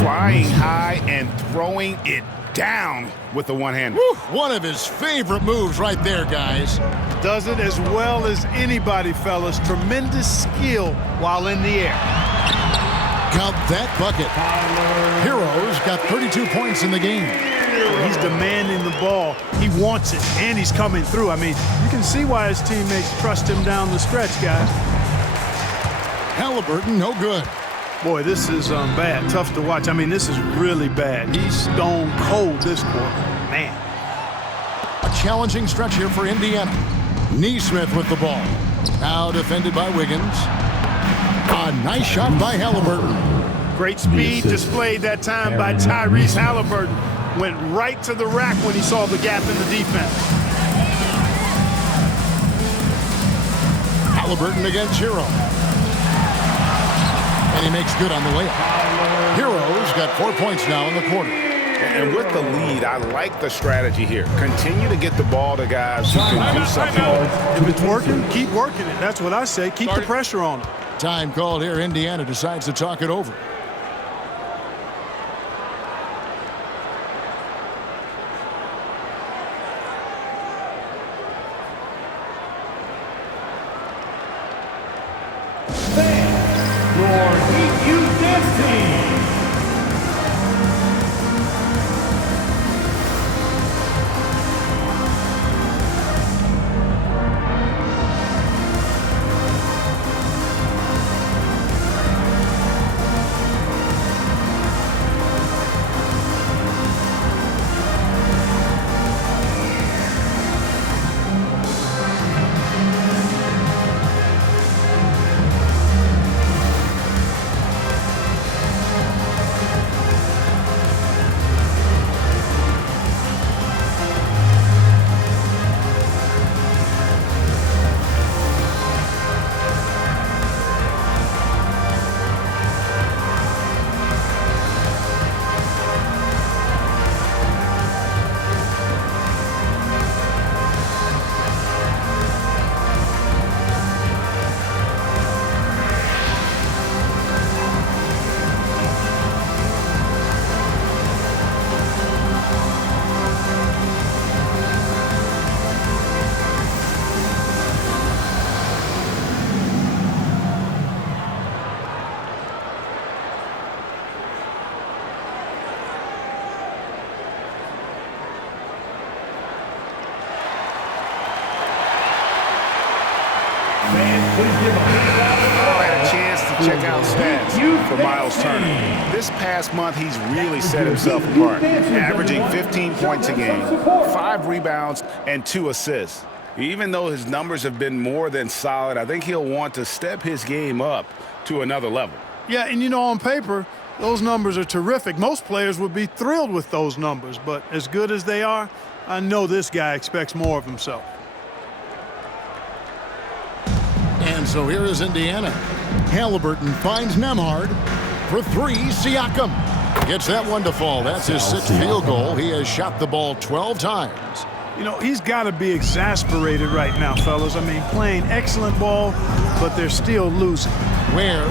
Flying high and throwing it down with the one-hander. One of his favorite moves right there, guys. Does it as well as anybody, fellas. Tremendous skill while in the air. Count that bucket. Herro's got 32 points in the game. He's demanding the ball. He wants it, and he's coming through. I mean, you can see why his teammates trust him down the stretch, guys. Haliburton, no good. Boy, this is bad. Tough to watch. I mean, this is really bad. He's stone cold this quarter. Man. A challenging stretch here for Indiana. Neesmith with the ball. Now defended by Wiggins. A nice shot by Haliburton. Great speed displayed that time by Tyrese Haliburton. Went right to the rack when he saw the gap in the defense. Haliburton against Herro. And he makes good on the layup. Herro's got 4 points now in the quarter. And with the lead, I like the strategy here. Continue to get the ball to guys who can do something. If it's working, keep working it. That's what I say. Keep the pressure on him. Time called here. Indiana decides to talk it over. Had a chance to check out stats for Miles Turner. This past month, he's really set himself apart, averaging 15 points a game, 5 rebounds, and 2 assists. Even though his numbers have been more than solid, I think he'll want to step his game up to another level. Yeah, and you know, on paper, those numbers are terrific. Most players would be thrilled with those numbers, but as good as they are, I know this guy expects more of himself. And so here is Indiana. Haliburton finds Nembhard for 3. Siakam gets that one to fall. That's his 6th field goal. He has shot the ball 12 times. You know, he's got to be exasperated right now, fellas. I mean, playing excellent ball, but they're still losing. Ware,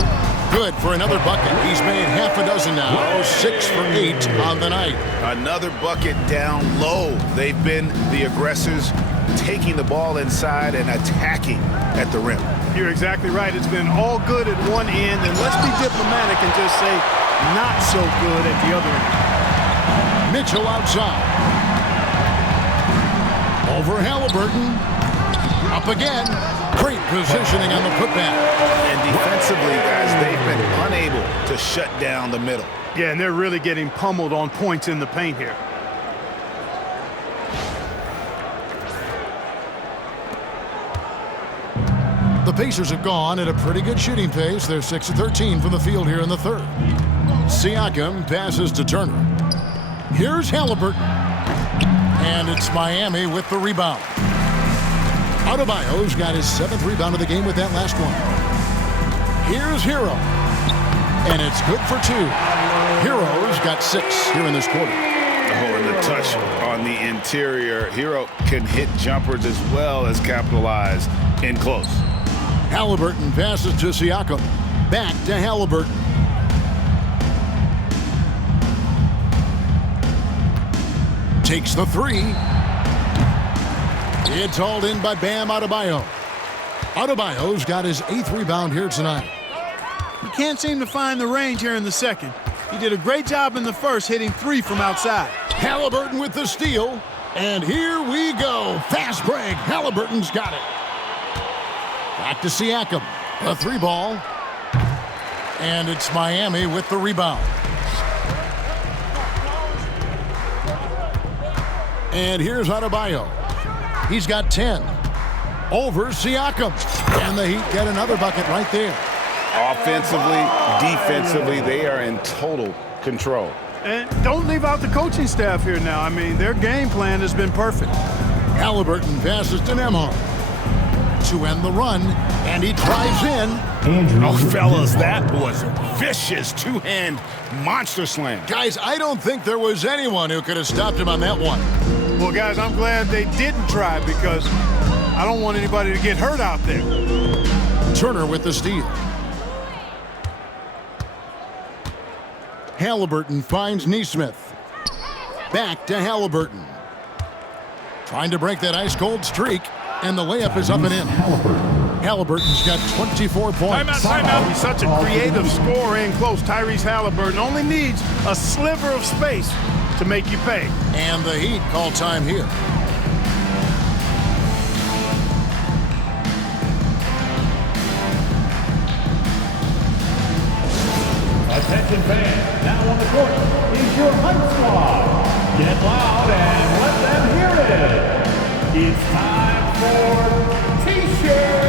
good for another bucket. He's made half a dozen now. 6 for 8 on the night. Another bucket down low. They've been the aggressors, taking the ball inside and attacking at the rim. You're exactly right. It's been all good at one end, and let's be diplomatic and just say not so good at the other end. Mitchell outside. Over Haliburton. Up again. Great positioning on the putback. And defensively, guys, they've been unable to shut down the middle. Yeah, and they're really getting pummeled on points in the paint here. The Pacers have gone at a pretty good shooting pace. They're 6 of 13 from the field here in the third. Siakam passes to Turner. Here's Haliburton. And it's Miami with the rebound. Adebayo's got his 7th rebound of the game with that last one. Here's Herro. And it's good for 2. Herro's got 6 here in this quarter. and the touch on the interior. Herro can hit jumpers as well as capitalize in close. Haliburton passes to Siakam. Back to Haliburton. Takes the three. It's hauled in by Bam Adebayo. Adebayo's got his 8th rebound here tonight. He can't seem to find the range here in the second. He did a great job in the first, hitting 3 from outside. Haliburton with the steal. And here we go. Fast break. Haliburton's got it. Back to Siakam. A 3-ball. And it's Miami with the rebound. And here's Adebayo. He's got 10. Over Siakam. And the Heat get another bucket right there. Offensively, defensively, they are in total control. And don't leave out the coaching staff here now. I mean, their game plan has been perfect. Haliburton passes to Nembhard to end the run, and he drives in. Oh, fellas, that was vicious two-hand monster slam. Guys, I don't think there was anyone who could have stopped him on that one. Well, guys, I'm glad they didn't try because I don't want anybody to get hurt out there. Turner with the steal. Haliburton finds Nesmith. Back to Haliburton. Trying to break that ice-cold streak, and the layup is up and in. Haliburton's got 24 points. Timeout. He's such a creative scorer in close. Tyrese Haliburton only needs a sliver of space to make you pay. And the Heat call time here. Attention fans, now on the court is your hype squad. Get loud and let them hear it. It's time for T-shirts.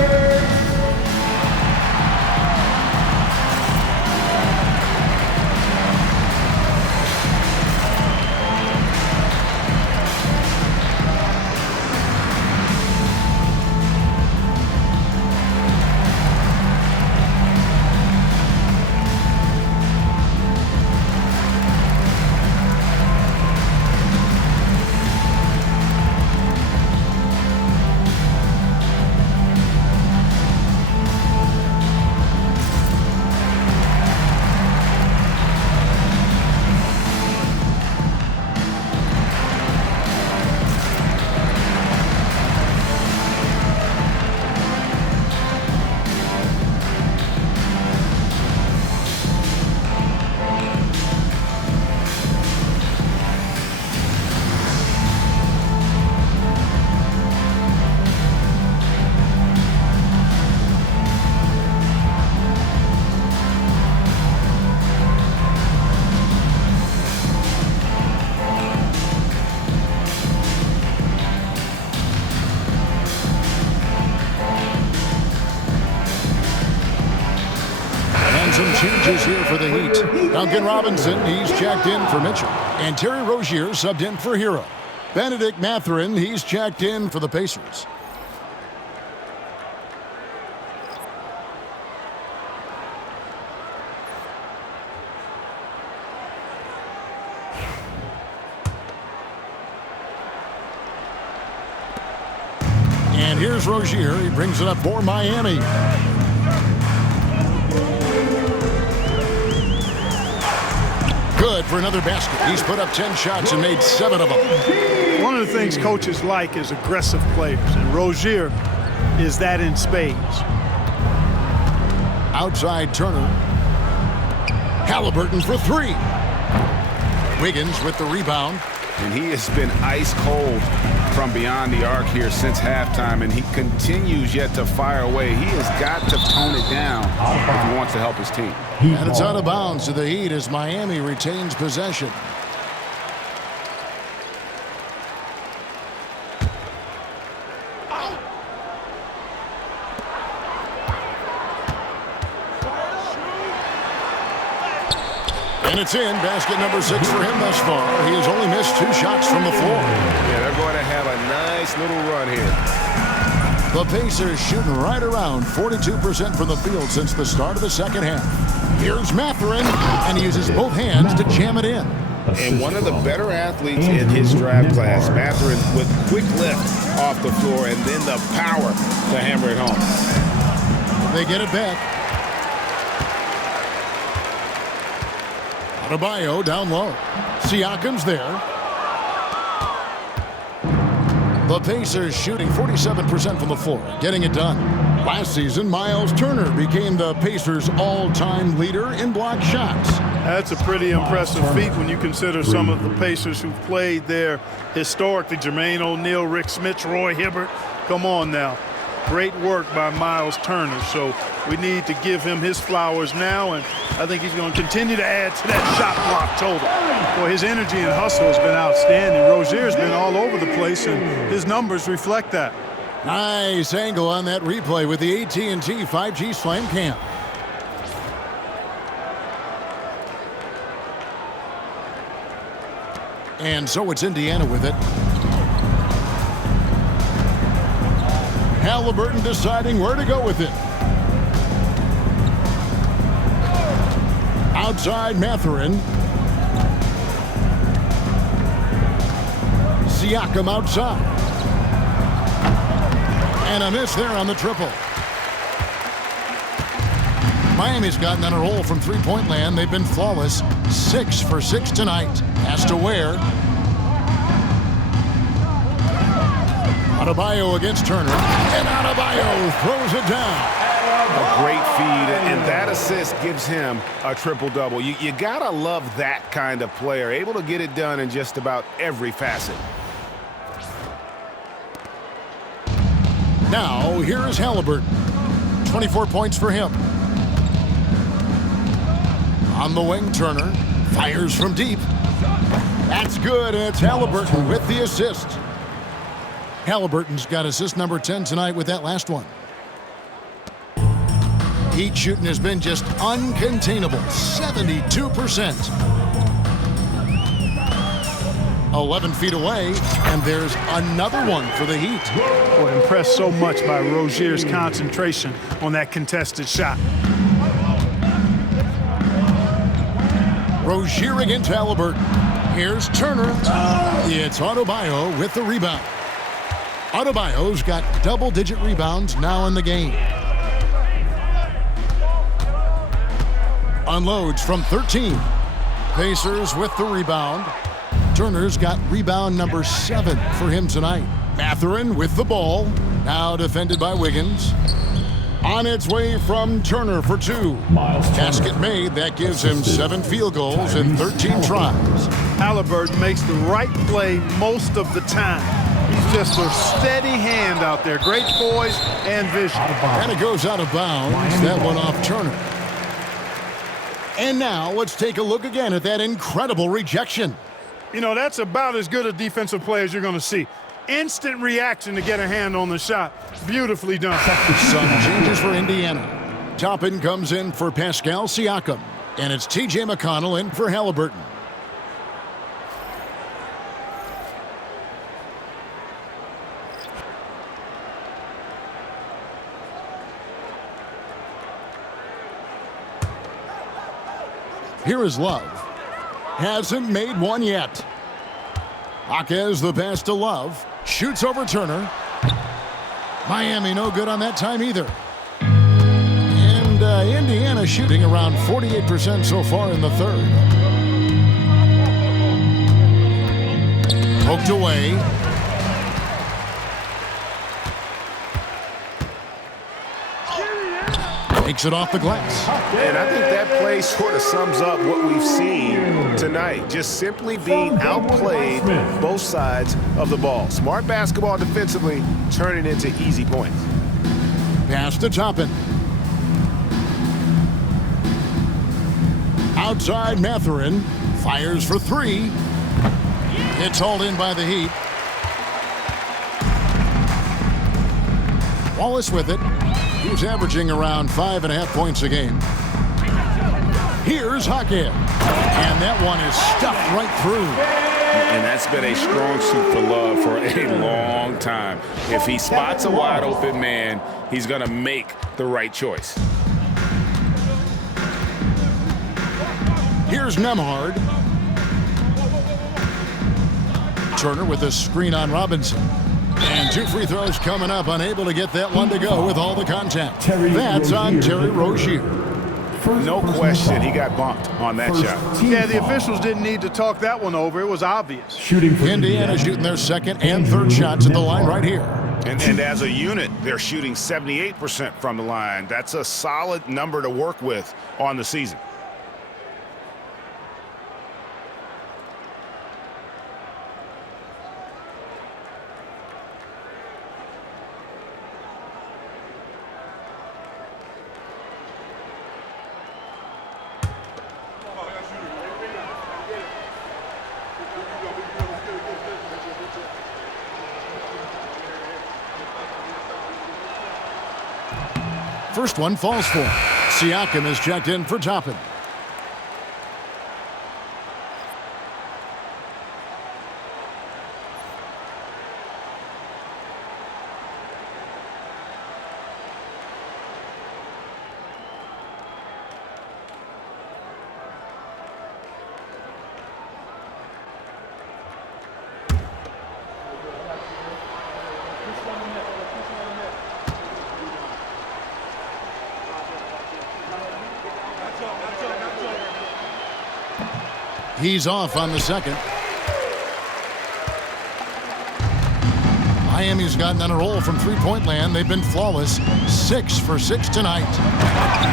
Some changes here for the Heat. Duncan Robinson, he's checked in for Mitchell. And Terry Rozier subbed in for Herro. Benedict Mathurin, he's checked in for the Pacers. And here's Rozier. He brings it up for Miami. Good for another basket. He's put up 10 shots and made 7 of them. One of the things coaches like is aggressive players, and Rozier is that in spades. Outside Turner. Haliburton for 3. Wiggins with the rebound. And he has been ice cold from beyond the arc here since halftime, and he continues yet to fire away. He has got to tone it down if he wants to help his team. And it's out of bounds to the Heat as Miami retains possession. And it's in. Basket number 6 for him thus far. He has only missed 2 shots from the floor. Yeah, they're going to have a nice little run here. The Pacers shooting right around 42% from the field since the start of the second half. Here's Mathurin, and he uses both hands to jam it in. and one of the better athletes in his draft class. Mathurin with quick lift off the floor and then the power to hammer it home. They get it back. Adebayo down low. Siakam's there. The Pacers shooting 47% from the floor, getting it done. Last season, Miles Turner became the Pacers' all-time leader in block shots. That's a pretty impressive feat when you consider some of the Pacers who've played there historically. Jermaine O'Neal, Rick Smith, Roy Hibbert. Come on now. Great work by Miles Turner. So we need to give him his flowers now, and I think he's going to continue to add to that shot block total. Boy, his energy and hustle has been outstanding. Rozier's been all over the place, and his numbers reflect that. Nice angle on that replay with the AT&T 5G Slam Cam. And so it's Indiana with it. Haliburton deciding where to go with it. Outside Mathurin. Siakam outside. And a miss there on the triple. Miami's gotten on a roll from three-point land. They've been flawless. 6 for 6 tonight. Has to wear. Adebayo against Turner. And Adebayo throws it down. A great feed, and that assist gives him a triple-double. You gotta love that kind of player, able to get it done in just about every facet. Now, here is Haliburton. 24 points for him. On the wing, Turner fires from deep. That's good, and it's Haliburton with the assist. Haliburton's got assist number 10 tonight with that last one. Heat shooting has been just uncontainable, 72%. 11 feet away, and there's another one for the Heat. Boy, impressed so much by Rozier's concentration on that contested shot. Rozier against Haliburton. Here's Turner. It's Adebayo with the rebound. Adebayo's got double-digit rebounds now in the game. Unloads from 13. Pacers with the rebound. Turner's got rebound number 7 for him tonight. Mathurin with the ball. Now defended by Wiggins. On its way from Turner for 2. Basket made. That gives him 7 field goals in 13 tries. Haliburton makes the right play most of the time. He's just a steady hand out there. Great poise and vision. And it goes out of bounds. That one off Turner. And now let's take a look again at that incredible rejection. You know, that's about as good a defensive play as you're going to see. Instant reaction to get a hand on the shot. Beautifully done. Some changes for Indiana. Toppin comes in for Pascal Siakam. And it's T.J. McConnell in for Haliburton. Here is Love. Hasn't made one yet. Jaquez the pass to Love. Shoots over Turner. Miami no good on that time either. And Indiana shooting around 48% so far in the third. Poked away. Takes it off the glass. And I think that play sort of sums up what we've seen tonight. Just simply being outplayed both sides of the ball. Smart basketball defensively, turning into easy points. Pass to Toppin. Outside Mathurin. Fires for 3. It's hauled in by the Heat. Wallace with it. He's averaging around 5.5 points a game. Here's Jaquez. And that one is stuffed right through. And that's been a strong suit for Love for a long time. If he spots a wide open man, he's going to make the right choice. Here's Nembhard. Turner with a screen on Robinson. And 2 free throws coming up, unable to get that one to go with all the contact. That's on Terry Rozier. No question, he got bumped on that shot. Yeah, the officials didn't need to talk that one over. It was obvious. Indiana shooting their second and third shots at the line right here. And as a unit, they're shooting 78% from the line. That's a solid number to work with on the season. First one falls for him. Siakam is checked in for Toppin. He's off on the second. Miami's gotten on a roll from three-point land. They've been flawless. 6 for 6 tonight.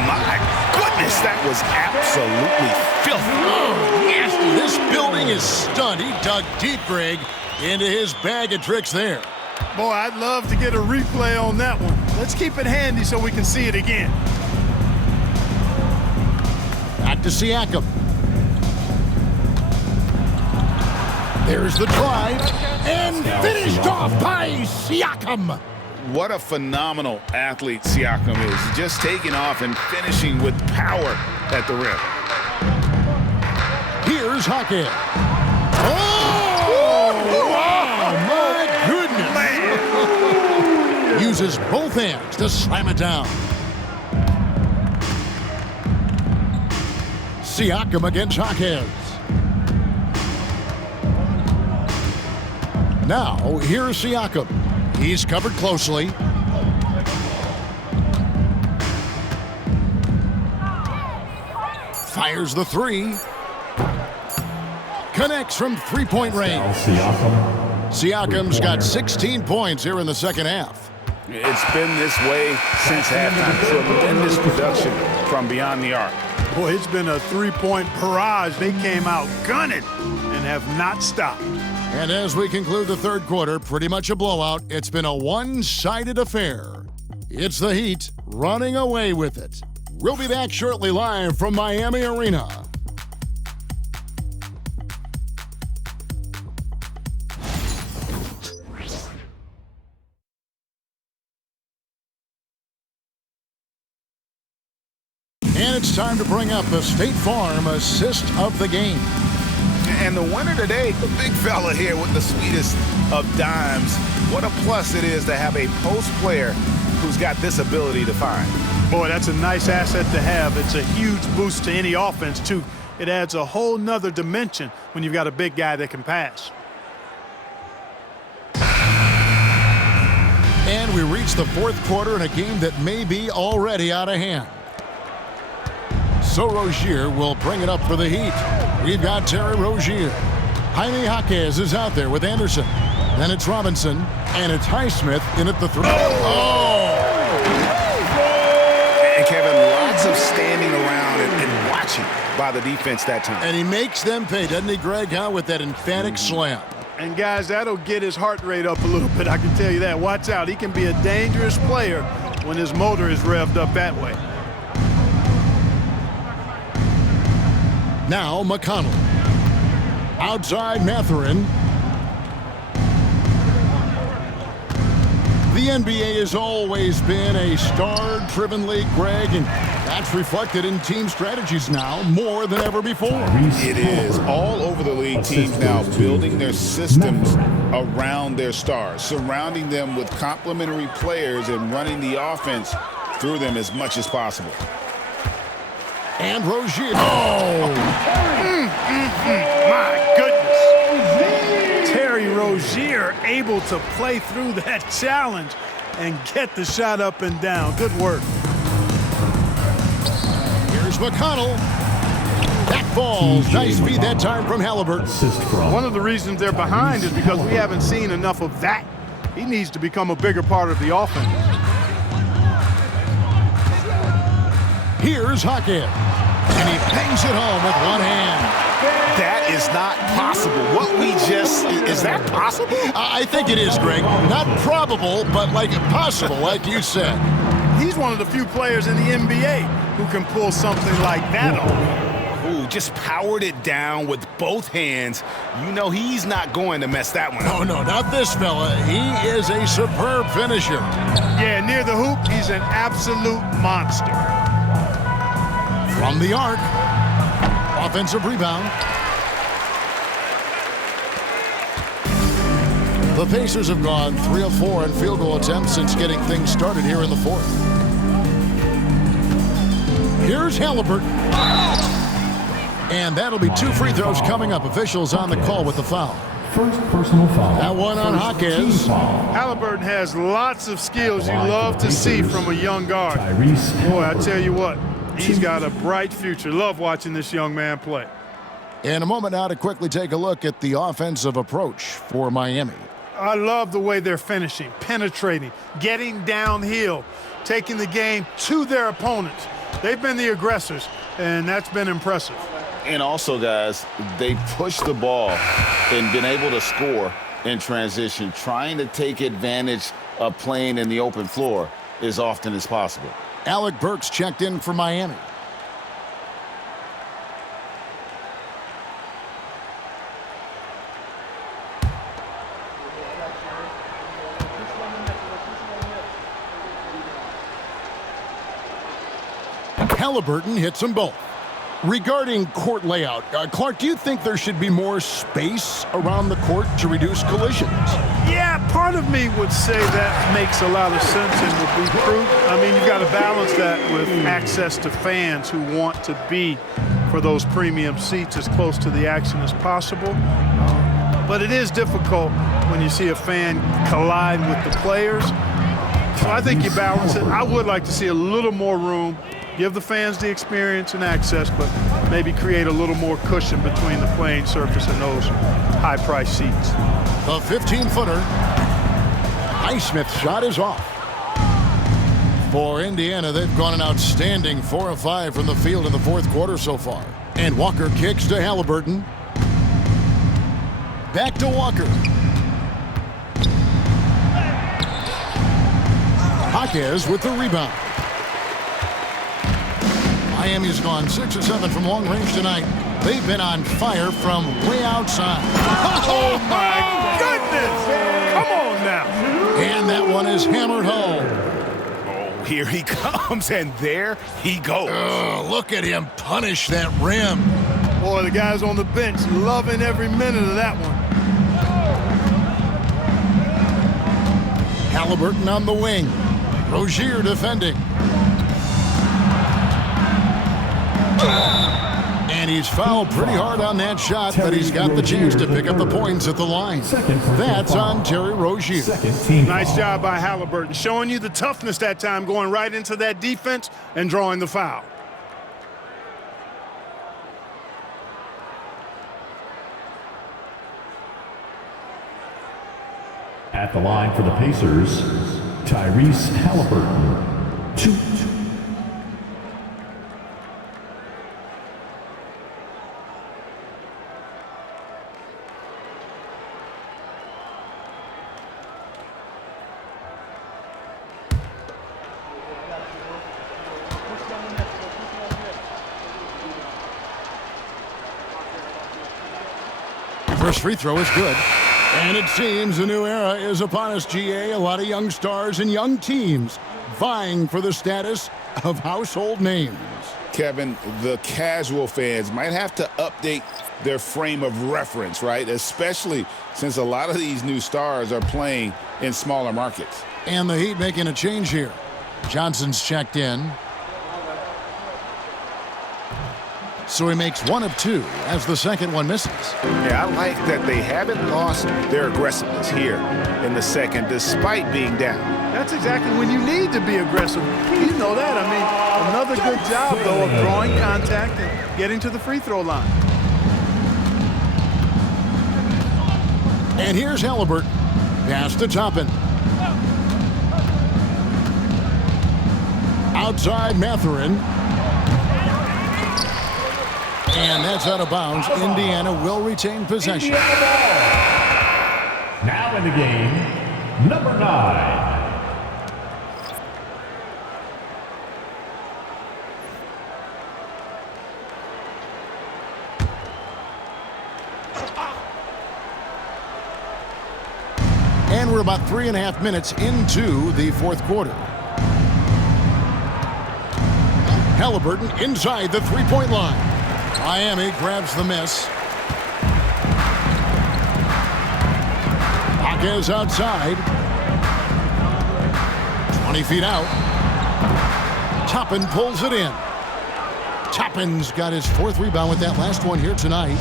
My goodness, that was absolutely filthy. Oh, nasty. This building is stunned. He dug deep, Greg, into his bag of tricks there. Boy, I'd love to get a replay on that one. Let's keep it handy so we can see it again. Back to Siakam. There's the drive, and finished off by Siakam. What a phenomenal athlete Siakam is. Just taking off and finishing with power at the rim. Here's Hawkins. Oh, my goodness. Uses both hands to slam it down. Siakam against Hawkins. Now, here's Siakam. He's covered closely. Fires the three. Connects from three-point range. Siakam's got 16 points here in the second half. It's been this way since halftime. Tremendous production from beyond the arc. Boy, it's been a three-point barrage. They came out gunning and have not stopped. And as we conclude the third quarter, pretty much a blowout. It's been a one-sided affair. It's the Heat running away with it. We'll be back shortly live from Miami Arena. And it's time to bring up the State Farm assist of the game. And the winner today, the big fella here with the sweetest of dimes. What a plus it is to have a post player who's got this ability to find. Boy, that's a nice asset to have. It's a huge boost to any offense, too. It adds a whole nother dimension when you've got a big guy that can pass. And we reach the fourth quarter in a game that may be already out of hand. So Rozier will bring it up for the Heat. We've got Terry Rozier. Jaime Jaquez is out there with Anderson. Then it's Robinson, and it's Highsmith in at the three. Oh! And Kevin, lots of standing around and watching by the defense that time. And he makes them pay, doesn't he, Greg, with that emphatic slam. And, guys, that'll get his heart rate up a little bit, I can tell you that. Watch out. He can be a dangerous player when his motor is revved up that way. Now McConnell. Outside Mathurin. The NBA has always been a star-driven league, Greg, and that's reflected in team strategies now more than ever before. It is. All over the league, teams now building their systems around their stars, surrounding them with complementary players and running the offense through them as much as possible. And Rozier. Oh! My goodness. Terry Rozier Rozier able to play through that challenge and get the shot up and down. Good work. Here's McConnell. That falls. Nice feed that time from Haliburton. One of the reasons they're behind is because we haven't seen enough of that. He needs to become a bigger part of the offense. Here's Hawkins. And he bangs it home with one hand. That is not possible. What we just, is that possible? I think it is, Greg. Not probable, but like possible, like you said. He's one of the few players in the NBA who can pull something like that off. Ooh, just powered it down with both hands. You know he's not going to mess that one up. Oh, no, not this fella. He is a superb finisher. Yeah, near the hoop, he's an absolute monster. From the arc. Offensive rebound. The Pacers have gone 3 of 4 in field goal attempts since getting things started here in the fourth. Here's Haliburton. And that'll be 2 free throws coming up. Officials on the call with the foul. First personal foul. That one on Hawkins. Haliburton has lots of skills you love to see from a young guard. Tyrese. Boy, I tell you what, he's got a bright future. Love watching this young man play. In a moment now to quickly take a look at the offensive approach for Miami. I love the way they're finishing, penetrating, getting downhill, taking the game to their opponents. They've been the aggressors, and that's been impressive. And also, guys, they pushed the ball and been able to score in transition, trying to take advantage of playing in the open floor as often as possible. Alec Burks checked in for Miami. Haliburton hits them both. Regarding court layout, Clark, do you think there should be more space around the court to reduce collisions? Yeah, part of me would say that makes a lot of sense and would be true. I mean, you've got to balance that with access to fans who want to be for those premium seats as close to the action as possible. But it is difficult when you see a fan collide with the players. So I think you balance it. I would like to see a little more room. Give the fans the experience and access, but maybe create a little more cushion between the playing surface and those high-priced seats. The 15-footer. Highsmith's shot is off. For Indiana, they've gone an outstanding 4 of 5 from the field in the fourth quarter so far. And Walker kicks to Haliburton. Back to Walker. Hawkins with the rebound. Miami's gone 6 of 7 from long range tonight. They've been on fire from way outside. Oh, my goodness! Come on now. And that one is hammered home. Oh, here he comes, and there he goes. Look at him punish that rim. Boy, the guys on the bench loving every minute of that one. Haliburton on the wing. Rozier defending. And he's fouled pretty hard on that shot, but he's got the chance to pick up the points at the line. That's on Terry Rozier. Nice job by Haliburton, showing you the toughness that time, going right into that defense and drawing the foul. At the line for the Pacers, Tyrese Haliburton. 2. First free throw is good. And it seems a new era is upon us, GA. A lot of young stars and young teams vying for the status of household names. Kevin, the casual fans might have to update their frame of reference, right? Especially since a lot of these new stars are playing in smaller markets. And the Heat making a change here. Johnson's checked in. so he makes 1 of 2 as the second one misses. Yeah, I like that they haven't lost their aggressiveness here in the second, despite being down. That's exactly when you need to be aggressive. You know that. I mean, another good job, though, of drawing contact and getting to the free throw line. And here's Haliburton. Pass to Toppin. Outside Mathurin. And that's out of bounds. Indiana will retain possession. Now in the game, number 9. And we're about 3.5 minutes into the fourth quarter. Haliburton inside the three-point line. Miami grabs the miss. Is outside. 20 feet out. Toppin pulls it in. Toppin's got his 4th rebound with that last one here tonight.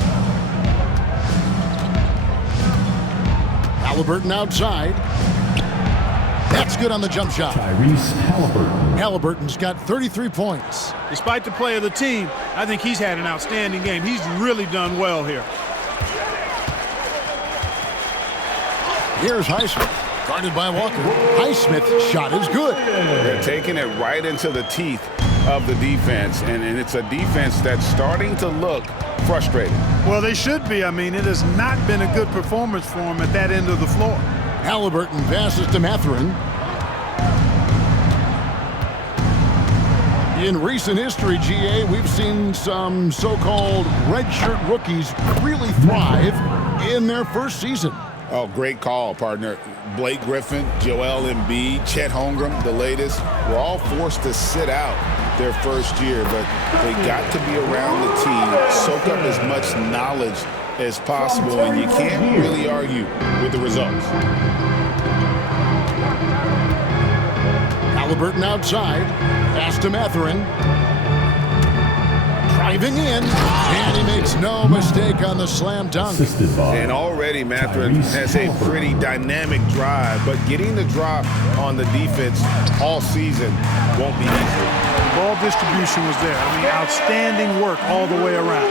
Haliburton outside. That's good on the jump shot. Tyrese Haliburton. Haliburton's got 33 points. Despite the play of the team, I think he's had an outstanding game. He's really done well here. Here's Highsmith, guarded by Walker. Highsmith's shot is good. They're taking it right into the teeth of the defense, and it's a defense that's starting to look frustrated. Well, they should be. I mean, it has not been a good performance for them at that end of the floor. Haliburton passes to Mathurin. In recent history, GA, we've seen some so-called redshirt rookies really thrive in their first season. Oh, great call, partner. Blake Griffin, Joel Embiid, Chet Holmgren, the latest, were all forced to sit out their first year, but they got to be around the team, soak up as much knowledge as possible, and you can't really argue with the results. Haliburton outside, pass to Mathurin. Driving in, and he makes no mistake on the slam dunk. And already Mathurin has a pretty dynamic drive, but getting the drop on the defense all season won't be easy. Ball distribution was there. I mean, outstanding work all the way around.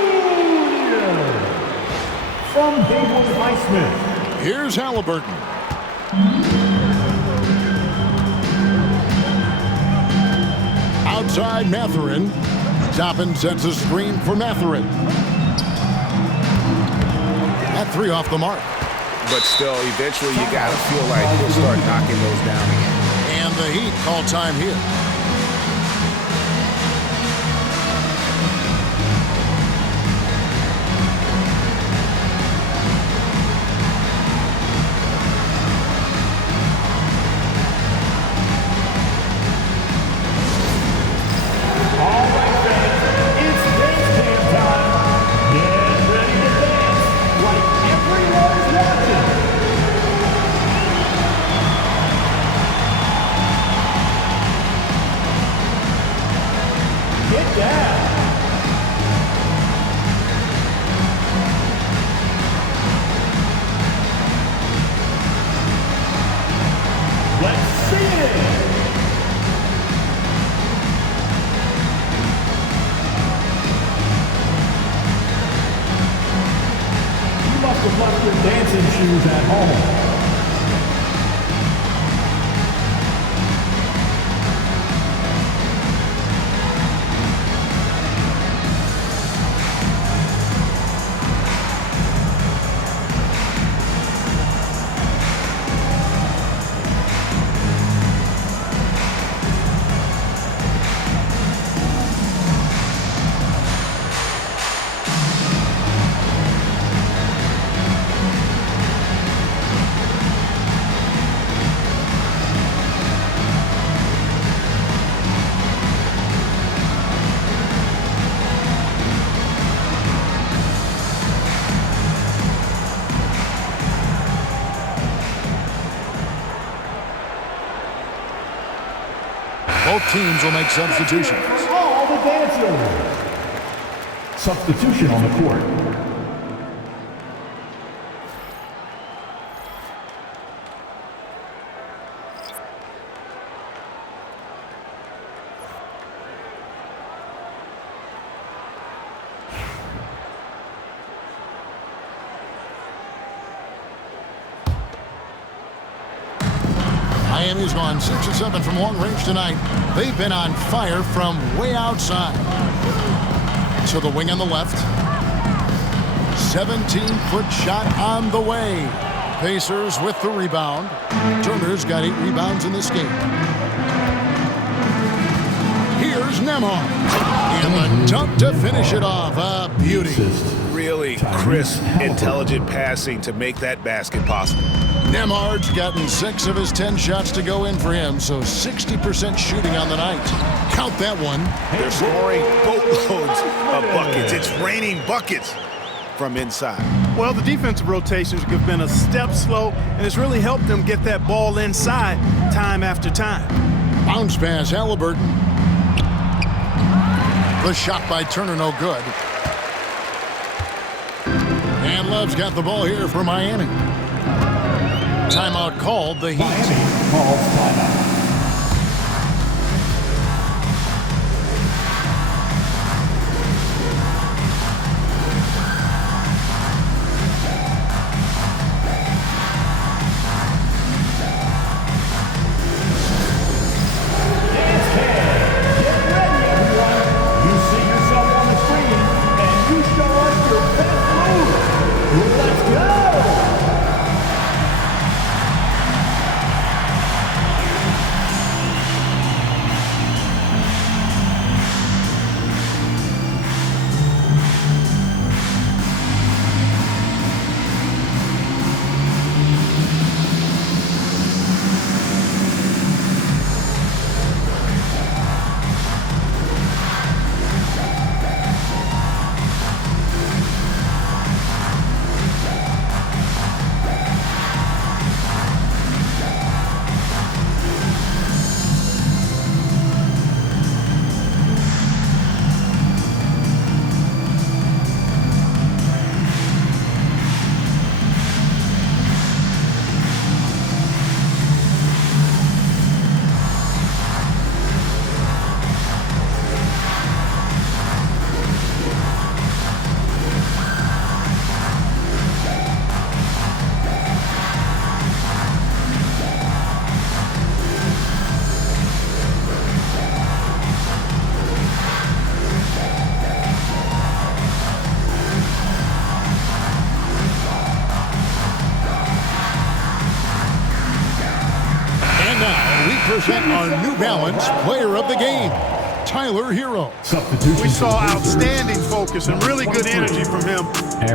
From Haywood Highsmith. Here's Haliburton. Outside Mathurin. Toppin sets a screen for Mathurin. That 3 off the mark. But still, eventually you got to feel like he'll start knocking those down again. And the Heat call time here. Dancing shoes at home. Both teams will make substitutions. All the dancers. Substitution on the court. Miami's gone 6 of 7 from long range tonight. They've been on fire from way outside. To the wing on the left. 17-foot shot on the way. Pacers with the rebound. Turner's got 8 rebounds in this game. Here's Nembhard. And the dunk to finish it off. A beauty. Really crisp, intelligent passing to make that basket possible. Nembhard's gotten 6 of his 10 shots to go in for him, so 60% shooting on the night. Count that one. They're scoring boatloads of buckets. It's raining buckets from inside. Well, the defensive rotations have been a step slow, and it's really helped them get that ball inside time after time. Bounce pass, Haliburton. The shot by Turner, no good. And Love's got the ball here for Miami. Timeout called, the Heat. Miami calls timeout. Present our New Balance player of the game, Tyler Herro. We saw outstanding focus and really good energy from him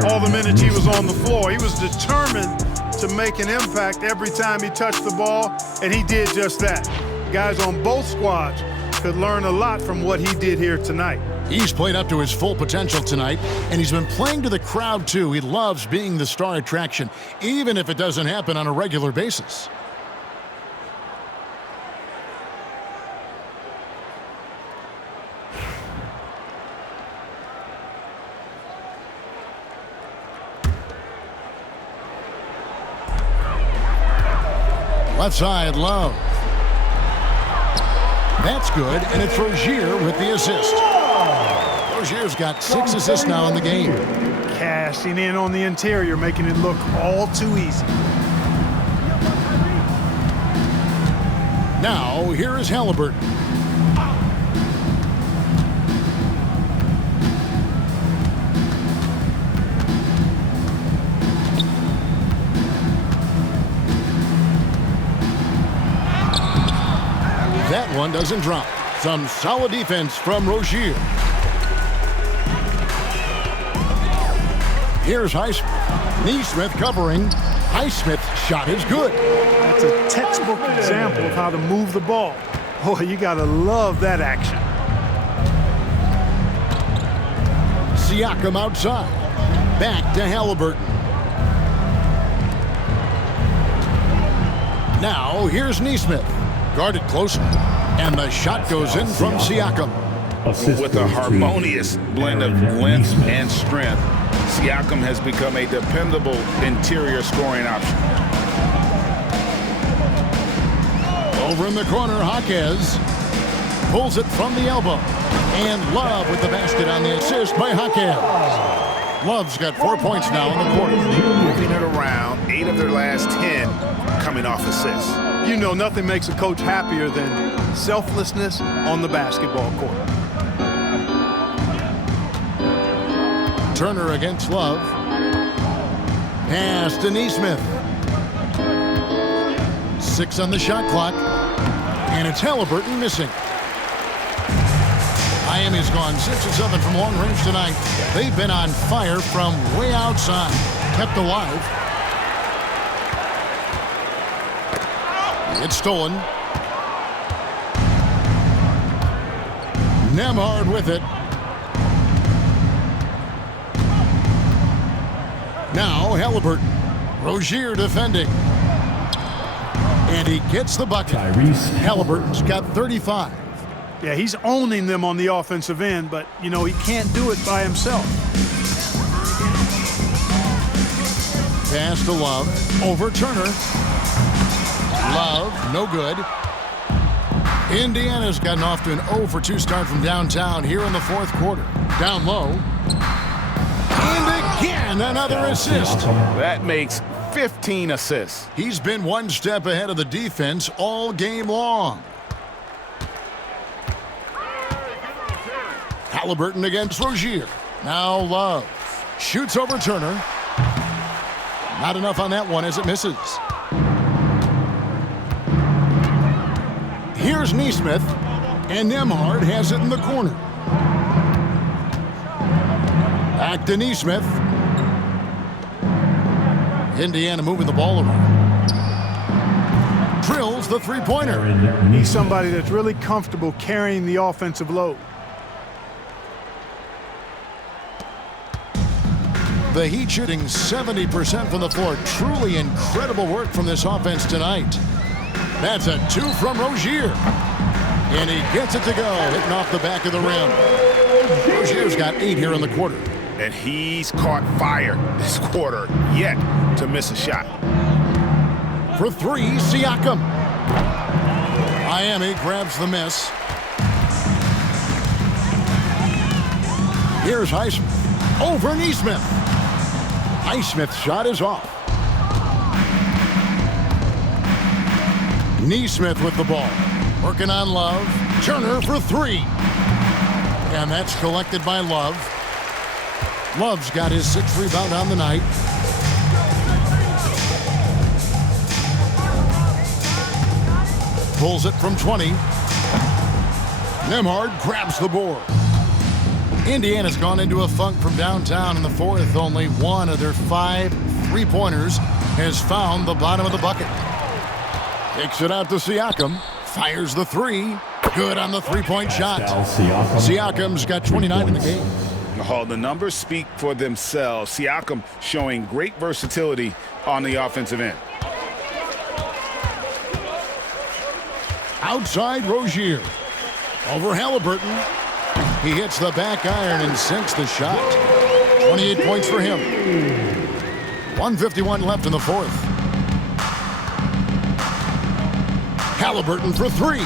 all the minutes he was on the floor. He was determined to make an impact every time he touched the ball, and he did just that. Guys on both squads could learn a lot from what he did here tonight. He's played up to his full potential tonight, and he's been playing to the crowd, too. He loves being the star attraction, even if it doesn't happen on a regular basis. Left side, Love. That's good, and it's Rozier with the assist. Rozier's got 6 assists now in the game. Cashing in on the interior, making it look all too easy. Now, here is Haliburton. That one doesn't drop. Some solid defense from Rozier. Here's Highsmith. Nesmith covering. Highsmith's shot is good. That's a textbook example of how to move the ball. Boy, you gotta love that action. Siakam outside. Back to Haliburton. Now, here's Nesmith. Guarded closer. And the shot goes in from Siakam. With a harmonious blend of length and strength, Siakam has become a dependable interior scoring option. Over in the corner, Jaquez pulls it from the elbow. And Love with the basket on the assist by Jaquez. Love's got 4 points now in the quarter. Moving it around, 8 of their last 10 coming off assists. You know, nothing makes a coach happier than selflessness on the basketball court. Turner against Love. Pass to Nesmith. 6 on the shot clock. And it's Haliburton missing. Miami's gone 6 of 7 from long range tonight. They've been on fire from way outside. Kept alive. It's stolen. Nembhard with it. Now Haliburton. Rozier defending. And he gets the bucket. Tyrese Haliburton's got 35. Yeah, he's owning them on the offensive end, but, you know, he can't do it by himself. Pass to Love. Over Turner. Love, no good. Indiana's gotten off to an 0 for 2 start from downtown here in the fourth quarter. Down low. And again, another assist. That makes 15 assists. He's been one step ahead of the defense all game long. Haliburton against Rozier. Now Love. Shoots over Turner. Not enough on that one as it misses. Here's Nesmith. And Nembhard has it in the corner. Back to Nesmith. Indiana moving the ball around. Drills the three-pointer. He's somebody that's really comfortable carrying the offensive load. The Heat shooting 70% from the floor. Truly incredible work from this offense tonight. That's a 2 from Rozier. And he gets it to go, hitting off the back of the rim. Rozier's got 8 here in the quarter. And he's caught fire this quarter, yet to miss a shot. For 3, Siakam. Miami grabs the miss. Here's Highsmith. Over Nesmith. Highsmith's shot is off. Nesmith with the ball. Working on Love. Turner for 3. And that's collected by Love. Love's got his 6th rebound on the night. Pulls it from 20. Nembhard grabs the board. Indiana's gone into a funk from downtown in the fourth. Only one of their 5 three-pointers has found the bottom of the bucket. Kicks it out to Siakam. Fires the 3. Good on the three-point shot. Siakam's got 29 in the game. Oh, the numbers speak for themselves. Siakam showing great versatility on the offensive end. Outside Rozier. Over Haliburton. He hits the back iron and sinks the shot. 28 points for him. 1:51 left in the fourth. Haliburton for 3.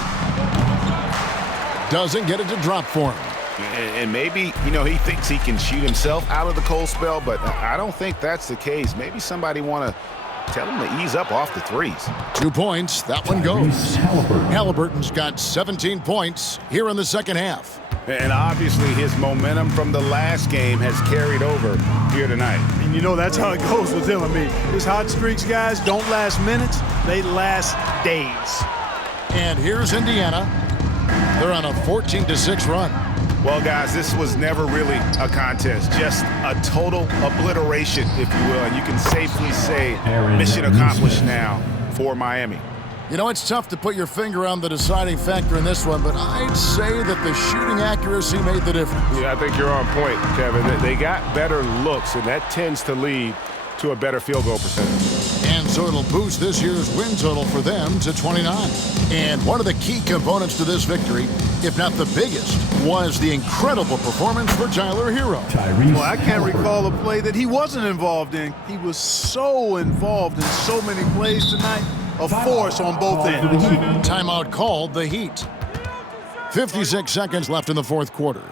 Doesn't get it to drop for him. And maybe, you know, he thinks he can shoot himself out of the cold spell, but I don't think that's the case. Maybe somebody want to tell him to ease up off the threes. 2 points. That one goes. Haliburton's got 17 points here in the second half. And obviously his momentum from the last game has carried over here tonight. And you know that's how it goes with him. I mean, his hot streaks, guys, don't last minutes. They last days. And here's Indiana. They're on a 14-6 run. Well, guys, this was never really a contest, just a total obliteration, if you will. And you can safely say mission accomplished now for Miami. You know, it's tough to put your finger on the deciding factor in this one, but I'd say that the shooting accuracy made the difference. Yeah, I think you're on point, Kevin. They got better looks, and that tends to lead to a better field goal percentage. And so so it'll boost this year's win total for them to 29. And one of the key components to this victory, if not the biggest, was the incredible performance for Tyler Herro. Tyrese. Well, I can't recall a play that he wasn't involved in. He was so involved in so many plays tonight. A force on both ends. Timeout called, the Heat. 56 seconds left in the fourth quarter.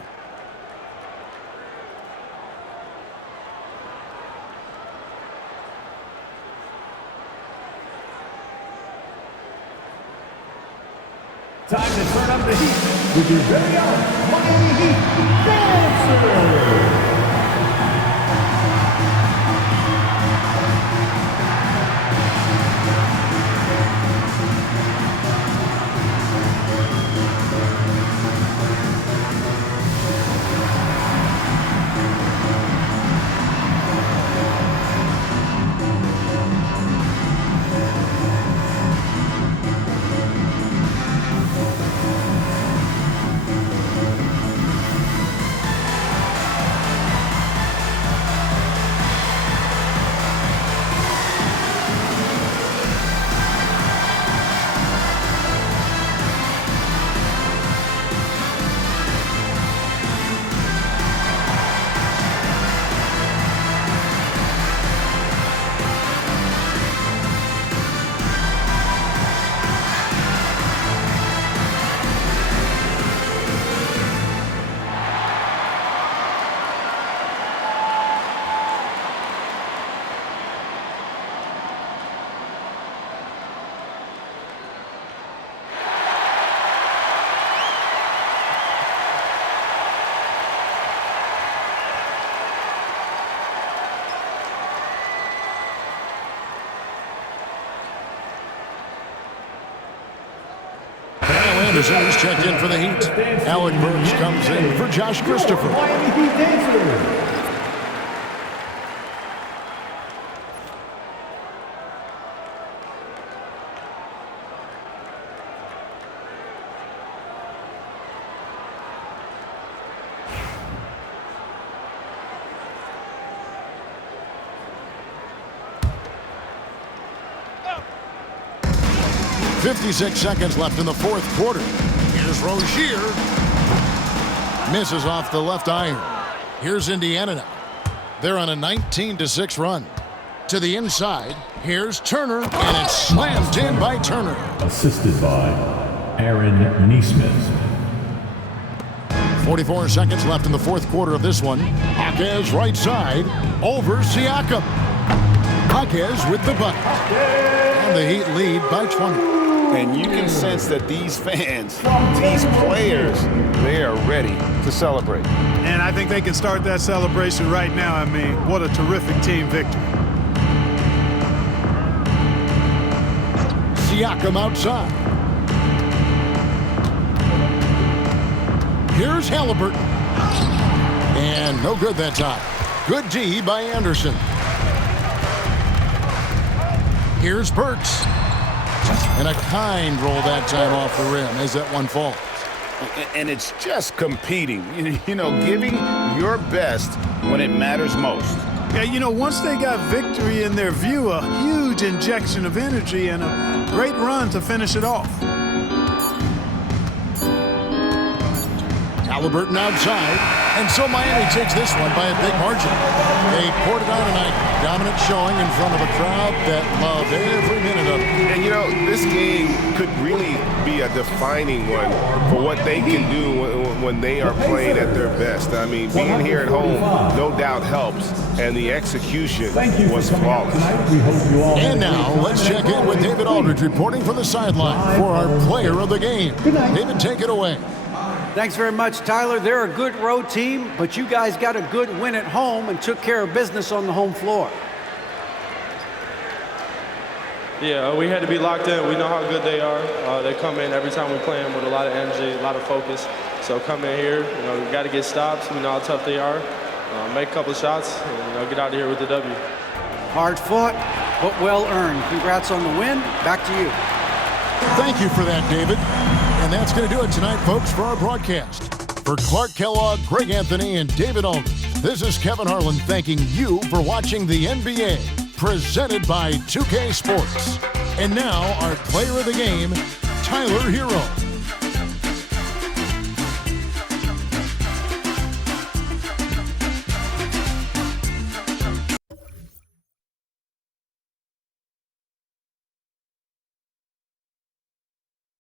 Time to turn up the heat with your very own Miami Heat Dancer. Anderson is checked in for the Heat. Alec Burks comes in for Josh Christopher. Miami Heat Dancer. 56 seconds left in the fourth quarter. Here's Rozier. Misses off the left iron. Here's Indiana now. They're on a 19-6 run. To the inside, here's Turner, and it's slammed in by Turner. Assisted by Aaron Neesmith. 44 seconds left in the fourth quarter of this one. Jaquez right side over Siakam. Jaquez with the bucket. And the Heat lead by 20. And you can sense that these fans, these players, they are ready to celebrate. And I think they can start that celebration right now. I mean, what a terrific team victory. Siakam outside. Here's Haliburton. And no good that time. Good D by Anderson. Here's Burks. And a kind roll that time off the rim as that one falls. And it's just competing, you know, giving your best when it matters most. Yeah, you know, once they got victory in their view, a huge injection of energy and a great run to finish it off. Haliburton outside, and so Miami takes this one by a big margin. They poured it on tonight. Dominant showing in front of a crowd that loved every minute of it. And, you know, this game could really be a defining one for what they can do when they are playing at their best. I mean, being here at home no doubt helps, and the execution was flawless. And now, let's check in with David Aldridge reporting from the sideline for our player of the game. David, take it away. Thanks very much, Tyler. They're a good road team, but you guys got a good win at home and took care of business on the home floor. Yeah, we had to be locked in. We know how good they are. They come in every time we play them with a lot of energy, a lot of focus. So come in here, you know, we got to get stops. We know how tough they are. Make a couple of shots and, you know, get out of here with the W. Hard fought, but well earned. Congrats on the win. Back to you. Thank you for that, David. And that's going to do it tonight, folks, for our broadcast. For Clark Kellogg, Greg Anthony, and David Aldridge, this is Kevin Harlan thanking you for watching the NBA presented by 2K Sports. And now our player of the game, Tyler Herro.